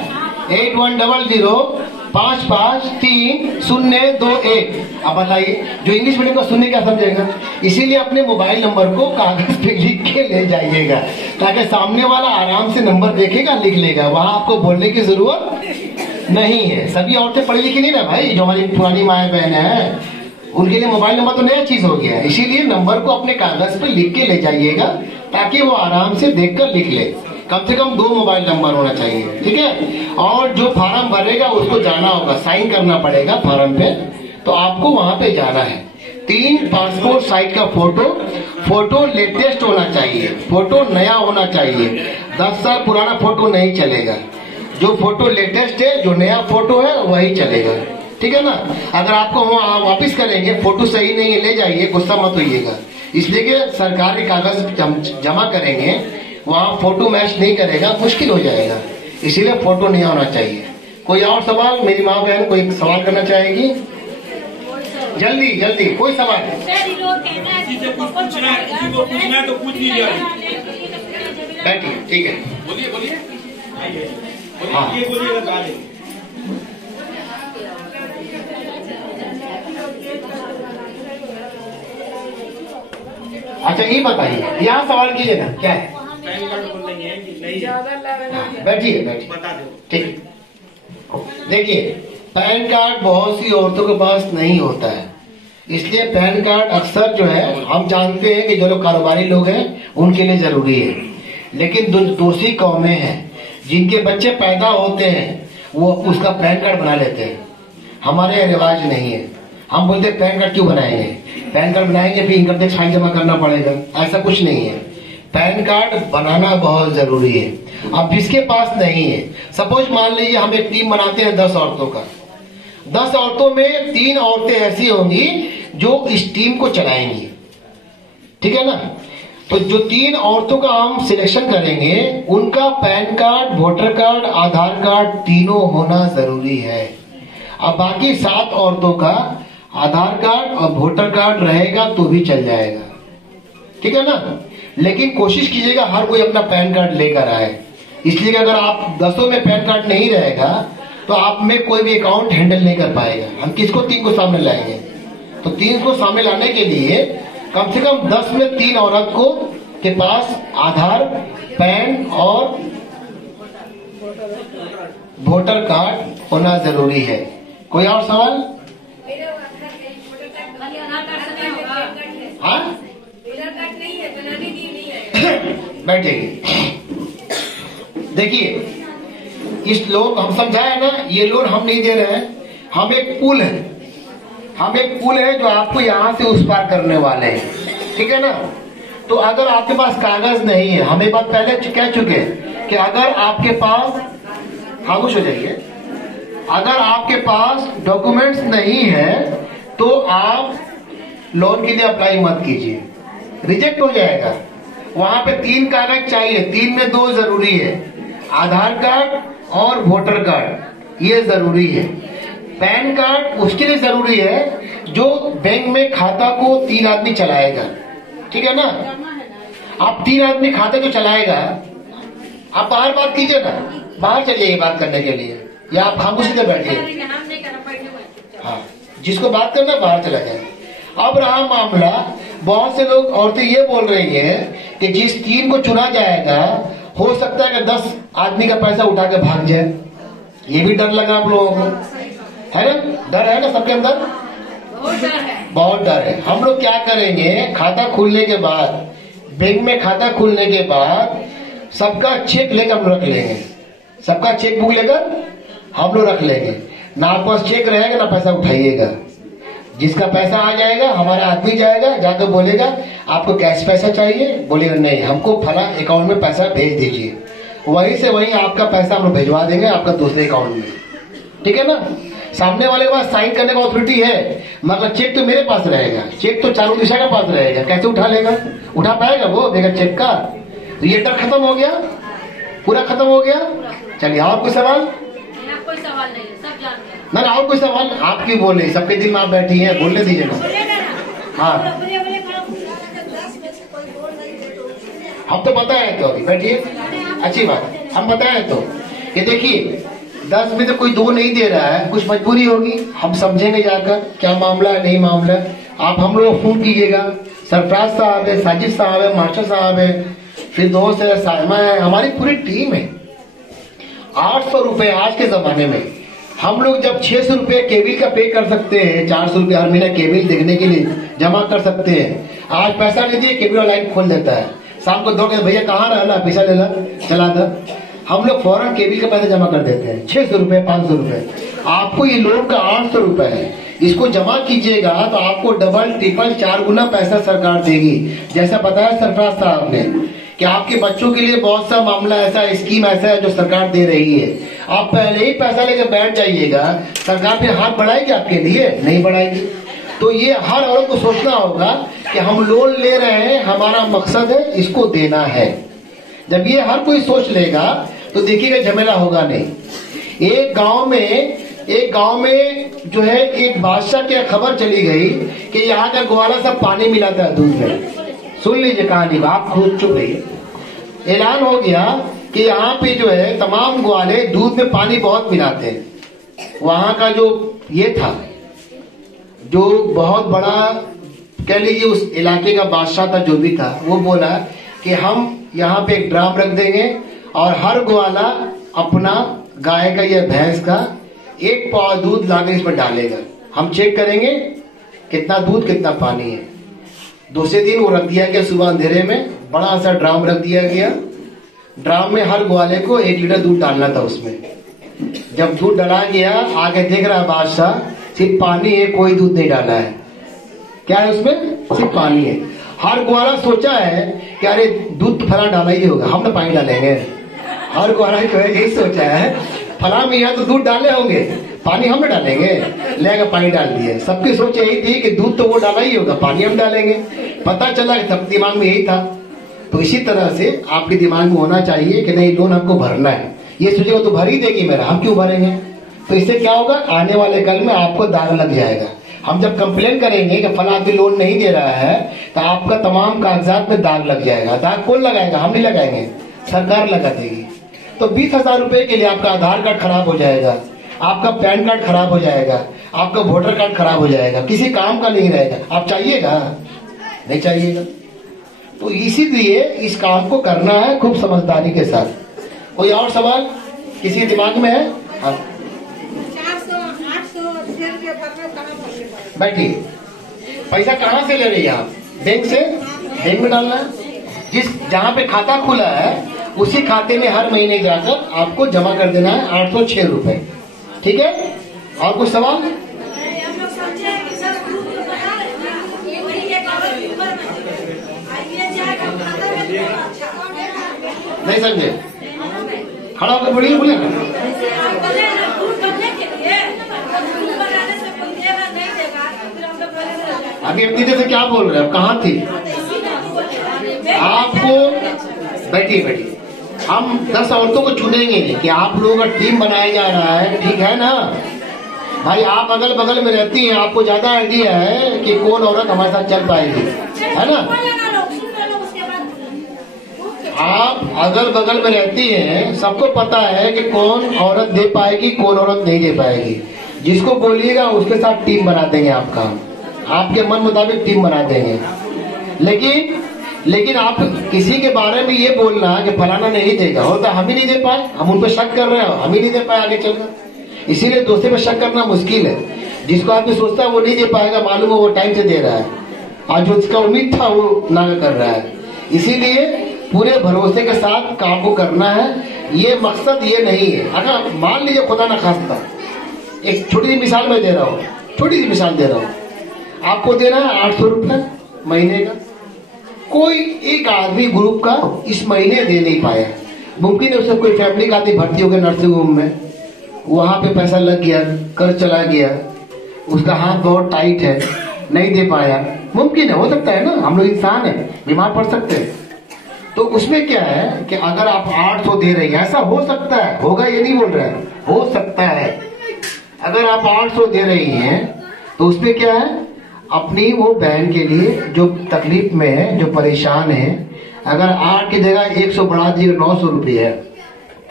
8100553021। अब बताइए, जो इंग्लिश मीडियम का सुनने क्या समझेगा। इसीलिए अपने मोबाइल नंबर को कागज पे लिख के ले जाइएगा, ताकि सामने वाला आराम से नंबर देखेगा, लिख लेगा। वहां आपको बोलने की जरूरत नहीं है। सभी औरतें पढ़ी लिखी नहीं ना भाई, जो हमारी पुरानी माएँ बहनें हैं, उनके लिए मोबाइल नंबर तो नया चीज हो गया। इसीलिए नंबर को अपने कागज पे लिख के ले जाइएगा, ताकि वो आराम से देखकर लिख ले। कम से कम 2 मोबाइल नंबर होना चाहिए, ठीक है। और जो फार्म भरेगा उसको जाना होगा, साइन करना पड़ेगा फार्म पे, तो आपको वहां पे जाना है। 3 पासपोर्ट साइज का फोटो लेटेस्ट होना चाहिए, फोटो नया होना चाहिए। 10 साल पुराना फोटो नहीं चलेगा। जो फोटो लेटेस्ट है, जो नया फोटो है, वही चलेगा, ठीक है ना। अगर आपको वहां वापिस करेंगे, फोटो सही नहीं है, ले जाइए, गुस्सा मत होइएगा। इसलिए कि सरकारी कागज जमा करेंगे, वहां फोटो मैच नहीं करेगा, मुश्किल हो जाएगा। इसीलिए फोटो नहीं होना चाहिए। कोई और सवाल? मेरी माँ बहन कोई सवाल करना चाहेगी? जल्दी जल्दी, कोई सवाल? बैठिए, ठीक है। बोलिए बोलिए। हाँ, अच्छा ये बताइए, यहाँ सवाल कीजिए ना, क्या है? पैन कार्ड खोल लेंगे कि नहीं? बैठिए बैठिए, बता दो। ठीक। देखिए, पैन कार्ड बहुत सी औरतों के पास नहीं होता है। इसलिए पैन कार्ड अक्सर जो है, हम जानते हैं कि जो लोग कारोबारी लोग हैं उनके लिए जरूरी है। लेकिन दूसरी कौमें हैं जिनके बच्चे पैदा होते हैं, वो उसका पैन कार्ड बना लेते हैं। हमारे रिवाज नहीं है। हम बोलते हैं पैन कार्ड क्यों बनाएंगे? पैन कार्ड बनाएंगे फिर इनकम टैक्स फाइल जमा करना पड़ेगा। ऐसा कुछ नहीं है। पैन कार्ड बनाना बहुत जरूरी है। अब जिसके पास नहीं है, सपोज मान लीजिए हम एक टीम बनाते हैं 10 औरतों का। 10 औरतों में 3 औरतें ऐसी होंगी जो इस टीम को चलाएंगी, ठीक है ना। तो जो 3 औरतों का हम सिलेक्शन करेंगे, उनका पैन कार्ड, वोटर कार्ड, आधार कार्ड तीनों होना जरूरी है। अब बाकी 7 औरतों का आधार कार्ड और वोटर कार्ड रहेगा तो भी चल जाएगा, ठीक है ना। लेकिन कोशिश कीजिएगा हर कोई अपना पैन कार्ड लेकर आए। इसलिए कि अगर आप 10 में पैन कार्ड नहीं रहेगा तो आप में कोई भी अकाउंट हैंडल नहीं कर पाएगा। हम किसको 3 को सामने लाएंगे? तो 3 को सामने लाने के लिए कम से कम 10 में 3 औरत को के पास आधार, पैन और वोटर कार्ड होना जरूरी है। कोई और सवाल? हाँ, बैठेंगे। देखिए, इस लोन हम समझाया ना, ये लोन हम नहीं दे रहे हैं। हम एक पुल है, जो आपको यहाँ से उस पार करने वाले हैं, ठीक है ना। तो अगर आपके पास कागज नहीं है, हमें बात पहले कह चुके कि अगर आपके पास, खामोश हो जाइए, अगर आपके पास डॉक्यूमेंट्स नहीं है तो आप लोन के लिए अप्लाई मत कीजिए, रिजेक्ट हो जाएगा। वहां पे 3 कागज चाहिए, 3 में 2 जरूरी है, आधार कार्ड और वोटर कार्ड, ये जरूरी है। पैन कार्ड उसके लिए जरूरी है जो बैंक में खाता को 3 आदमी चलाएगा, ठीक है ना। आप 3 आदमी खाता को चलाएगा, आप बाहर बात कीजिए ना, बाहर चलिए बात करने के लिए, या आप खामोशी से बैठिए। हाँ, जिसको बात करना बाहर चला जाए। अब रहा मामला, बहुत से लोग औरतें ये बोल रही हैं कि जिस 3 को चुना जाएगा, हो सकता है कि 10 आदमी का पैसा उठा के भाग जाए। ये भी डर लगा आप लोगों को, है ना? डर है ना सबके अंदर? बहुत डर है। हम लोग क्या करेंगे, खाता खुलने के बाद, बैंक में खाता खुलने के बाद सबका चेक लेकर हम रख लेंगे, सबका चेक बुक लेकर हम लोग रख लेंगे। ना आपके पास चेक रहेगा ना पैसा उठाइएगा। जिसका पैसा आ जाएगा, हमारा आदमी जाएगा, जाकर बोलेगा आपको कैश पैसा चाहिए, बोलेगा नहीं, हमको फला अकाउंट में पैसा भेज दीजिए। वहीं से वहीं आपका पैसा हम लोग भिजवा देंगे आपका दूसरे अकाउंट में, ठीक है ना। सामने वाले के पास साइन करने का अथॉरिटी है, मगर चेक तो मेरे पास रहेगा, चेक तो चारों दिशा के पास रहेगा, कैसे उठा लेगा? उठा पाएगा वो बिना चेक का? तो ये डर खत्म हो गया, पूरा खत्म हो गया। चलिए और कोई सवाल? कोई सवाल नहीं, सब जान गया। ना और कोई सवाल? आप क्यों बोल रहे? सबके दिल में आप बैठी हैं, बोलने दीजिए ना। हाँ हम तो बताए तो, अभी बैठिए, अच्छी बात है, हम बताए तो कि देखिए 10 में तो कोई 2 नहीं दे रहा है, कुछ मजबूरी होगी, हम समझेंगे जाकर क्या मामला है नहीं मामला है। आप हम लोग फोन कीजिएगा, सरफराज साहब है, साजिद साहब है, मास्टर साहब है, फिर दोस्त है, साइमा है, हमारी पूरी टीम है। 800 रुपए आज के जमाने में हम लोग जब 600 रुपए केबिल का पे कर सकते हैं, 400 रुपए हर महीना केबिल देखने के लिए जमा कर सकते हैं। आज पैसा नहीं दिए केबिल लाइन खोल देता है, शाम को 2 भैया कहाँ रहना, पैसा ले ला, चला दो। हम लोग फौरन केबिल का पैसा जमा कर देते हैं, 600 रुपए 500 रुपए। आपको ये लोन का 800 रुपए है, इसको जमा कीजिएगा तो आपको डबल ट्रिपल 4 गुना पैसा सरकार देगी। जैसा बताया सरफराज साहब ने कि आपके बच्चों के लिए बहुत सा मामला ऐसा, स्कीम ऐसा है जो सरकार दे रही है। आप पहले ही पैसा लेकर बैठ जाइएगा, सरकार फिर हाथ बढ़ाएगी आपके लिए? नहीं बढ़ाएगी। तो ये हर औरत को सोचना होगा कि हम लोन ले रहे हैं, हमारा मकसद है इसको देना है। जब ये हर कोई सोच लेगा तो देखिएगा झमेला होगा नहीं। एक गांव में जो है एक बादशाह की खबर चली गई कि यहाँ का ग्वाला सब पानी मिलाता है दूध में। सुन लीजिए कहानी, आप खुद चुप रहिए। ऐलान हो गया कि यहाँ पे जो है तमाम ग्वाले दूध में पानी बहुत मिलाते हैं। वहां का जो ये था, जो बहुत बड़ा कह लीजिए उस इलाके का बादशाह था, जो भी था, वो बोला कि हम यहाँ पे एक ड्राम रख देंगे और हर ग्वाला अपना गाय का या भैंस का 1 पाव दूध लाकर इसमें डालेगा, हम चेक करेंगे कितना दूध कितना पानी है। दूसरे दिन वो रख दिया गया, सुबह अंधेरे में बड़ा सा ड्राम रख दिया गया। ड्राम में हर ग्वाले को 1 लीटर दूध डालना था उसमें। जब दूध डाला गया, आगे देख रहा बादशाह सिर्फ पानी है, कोई दूध नहीं डाला है। क्या है उसमें? सिर्फ पानी है। हर ग्वाला सोचा है कि अरे दूध तो फला डाला ही होगा, हम तो पानी डालेंगे। हर ग्वाला जो है यही सोचा है, फला में यहाँ तो दूध डाले होंगे, पानी हम डालेंगे, लेगा पानी डाल दिए। सबकी सोच यही थी कि दूध तो वो डाला ही होगा, पानी हम डालेंगे। पता चला कि सब दिमाग में यही था। तो इसी तरह से आपके दिमाग में होना चाहिए कि नहीं लोन हमको भरना है। ये सोचेगा तो भर ही देगी मेरा, हम क्यों भरेंगे? तो इससे क्या होगा, आने वाले कल में आपको दाग लग जाएगा। हम जब कंप्लेन करेंगे कि फला आदमी लोन नहीं दे रहा है, तो आपका तमाम कागजात में दाग लग जाएगा। दाग कौन लगाएगा? हम नहीं लगाएंगे, सरकार लगा देगी। तो 20,000 रुपए के लिए आपका आधार कार्ड खराब हो जाएगा, आपका पैन कार्ड खराब हो जाएगा, आपका वोटर कार्ड खराब हो जाएगा, किसी काम का नहीं रहेगा। आप चाहिएगा? नहीं चाहिएगा। तो इसीलिए इस काम को करना है खूब समझदारी के साथ। कोई और सवाल किसी दिमाग में है? हाँ बैठिए। पैसा कहाँ से ले रही है आप? बैंक से? बैंक में डालना है। जिस जहाँ पे खाता खुला है उसी खाते में हर महीने जाकर आपको जमा कर देना है 806 रुपए। ठीक है? और कुछ सवाल? नहीं समझे? खड़ा होकर बोलिए, बोलिए ना। अभी इतनी देर से क्या बोल रहे हैं? कहाँ थी? आपको बैठिए बैठिए। हम 10 औरतों को चुनेंगे कि आप लोगों का टीम बनाया जा रहा है, ठीक है ना भाई? आप अगल बगल में रहती हैं, आपको ज्यादा आइडिया है कि कौन औरत हमारे साथ चल पाएगी, है ना? आप अगल बगल में रहती हैं, सबको पता है कि कौन औरत दे पाएगी, कौन औरत नहीं दे पाएगी। जिसको बोलिएगा उसके साथ टीम बना देंगे, आपका आपके मन मुताबिक टीम बना देंगे। लेकिन आप किसी के बारे में ये बोलना कि फलाना नहीं देगा, होता हम ही नहीं दे पाए, हम उन पर शक कर रहे हैं, हम ही नहीं दे पाए आगे चलकर। इसीलिए दूसरे पे शक करना मुश्किल है। जिसको आदमी सोचता है वो नहीं दे पाएगा, मालूम है वो टाइम से दे रहा है, और जो उसका उम्मीद था वो ना कर रहा है। इसीलिए पूरे भरोसे के साथ काम को करना है। ये मकसद ये नहीं है। अगर मान लीजिए खुदा ना खास्ता, एक छोटी सी मिसाल मैं दे रहा हूँ, छोटी सी मिसाल दे रहा हूँ, आपको देना है 800 रुपए महीने का। कोई एक आदमी ग्रुप का इस महीने दे नहीं पाया, मुमकिन है उसे कोई फैमिली का आदमी भर्ती हो गया नर्सिंग होम में, वहां पे पैसा लग गया, कर चला गया, उसका हाथ बहुत टाइट है, नहीं दे पाया, मुमकिन है, हो सकता है ना, हम लोग इंसान है, बीमार पड़ सकते हैं। तो उसमें क्या है कि अगर आप 800 दे रही हैं, ऐसा हो सकता है, होगा ये नहीं बोल रहा है, हो सकता है, अगर आप 800 दे रही हैं तो उसमें क्या है, अपनी वो बहन के लिए जो तकलीफ में है, जो परेशान है, अगर 8 की जगह 100 बढ़ा दिए 900 रुपये है,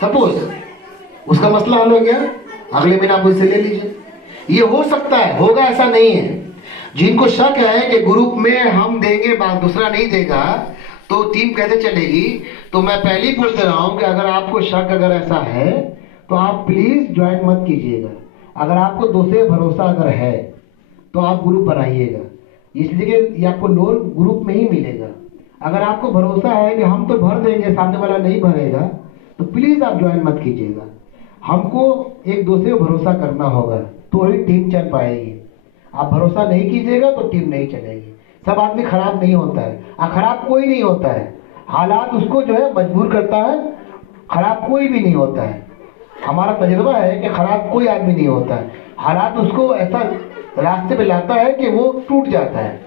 सपोज, उसका मसला हल हो गया, अगले महीने आप उससे ले लीजिए। ये हो सकता है, होगा ऐसा नहीं है। जिनको शक है कि ग्रुप में हम देंगे बात दूसरा नहीं देगा तो टीम कैसे चलेगी, तो मैं पहले ही बोल दे रहा हूं कि अगर आपको शक अगर ऐसा है तो आप प्लीज ज्वाइन मत कीजिएगा। अगर आपको दूसरे भरोसा अगर है तो आप ग्रुप बनाइएगा, इसलिए कि ये आपको लोन ग्रुप में ही मिलेगा। अगर आपको भरोसा है कि हम तो भर देंगे, सामने वाला नहीं भरेगा, तो प्लीज आप ज्वाइन मत कीजिएगा। हमको एक दूसरे को भरोसा करना होगा तो ही टीम चल पाएगी। आप भरोसा नहीं कीजिएगा तो टीम नहीं चलेगी। सब आदमी खराब नहीं होता है, खराब कोई नहीं होता है, हालात उसको जो है मजबूर करता है, खराब कोई भी नहीं होता है। हमारा तजुर्बा है कि खराब कोई आदमी नहीं होता है, हालात उसको ऐसा रास्ते पे लाता है कि वो टूट जाता है,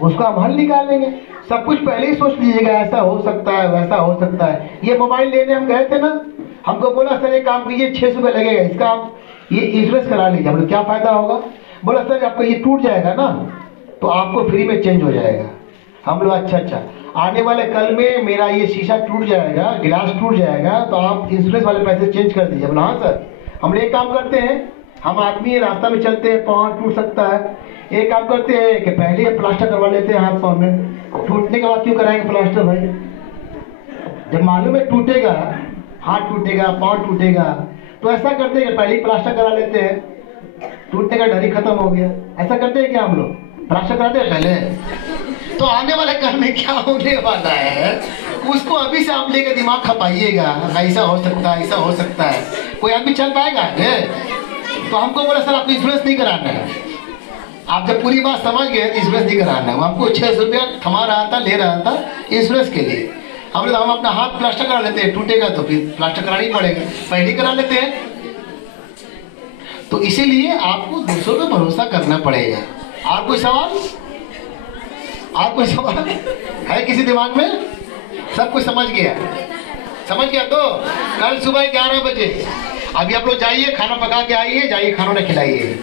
उसका हम हल निकालेंगे। सब कुछ पहले ही सोच लीजिएगा, ऐसा हो सकता है, वैसा हो सकता है। ये मोबाइल लेने हम गए थे ना, हमको बोला सर एक काम कीजिए, 600 रुपये लगेगा, इसका आप ये इंश्योरेंस करा लीजिए। हम लोग क्या फायदा होगा, बोला सर आपको ये टूट जाएगा ना तो आपको फ्री में चेंज हो जाएगा। हम लोग अच्छा, आने वाले कल में मेरा ये शीशा टूट जाएगा, गिलास टूट जाएगा, तो आप इंश्योरेंस वाले पैसे चेंज कर दीजिए। बोला हाँ सर। हम लोग एक काम करते हैं, हम आदमी रास्ता में चलते हैं, पाँव टूट सकता है, एक काम करते हैं कि पहले प्लास्टर करवा लेते हैं हाथ पाँव में, टूटने के बाद क्यों कराएंगे प्लास्टर भाई, जब मालूम है टूटेगा, हाथ टूटेगा, पाँव टूटेगा, तो ऐसा करते हैं कि पहले प्लास्टर करा लेते हैं, टूटने का डर ही खत्म हो गया। ऐसा करते हैं क्या हम लोग, प्लास्टर कराते हैं पहले। तो आने वाले कल में क्या होने वाला है उसको अभी से आप लेकर दिमाग खपाइएगा, ऐसा हो सकता है, ऐसा हो सकता है, कोई आदमी चल पाएगा। तो हमको बोला सर आपको इंश्योरेंस नहीं कराना है। आप जब पूरी बात समझ गए तो इंश्योरेंस नहीं कराना है। वो हमको 600 रुपया थमा रहा था, ले रहा था इंश्योरेंस के लिए। हम अपना हाथ प्लास्टर करा लेते हैं, टूटेगा तो फिर प्लास्टर कराना ही पड़ेगा, पहले करा लेते हैं। तो इसीलिए आपको दूसरों पे भरोसा करना पड़ेगा। और कोई सवाल, और कोई सवाल है किसी दिमाग में? सब कुछ समझ गया, समझ गया। तो कल सुबह 11 बजे अभी आप लोग जाइए, खाना पका के आइए, जाइए खाना खिलाइए।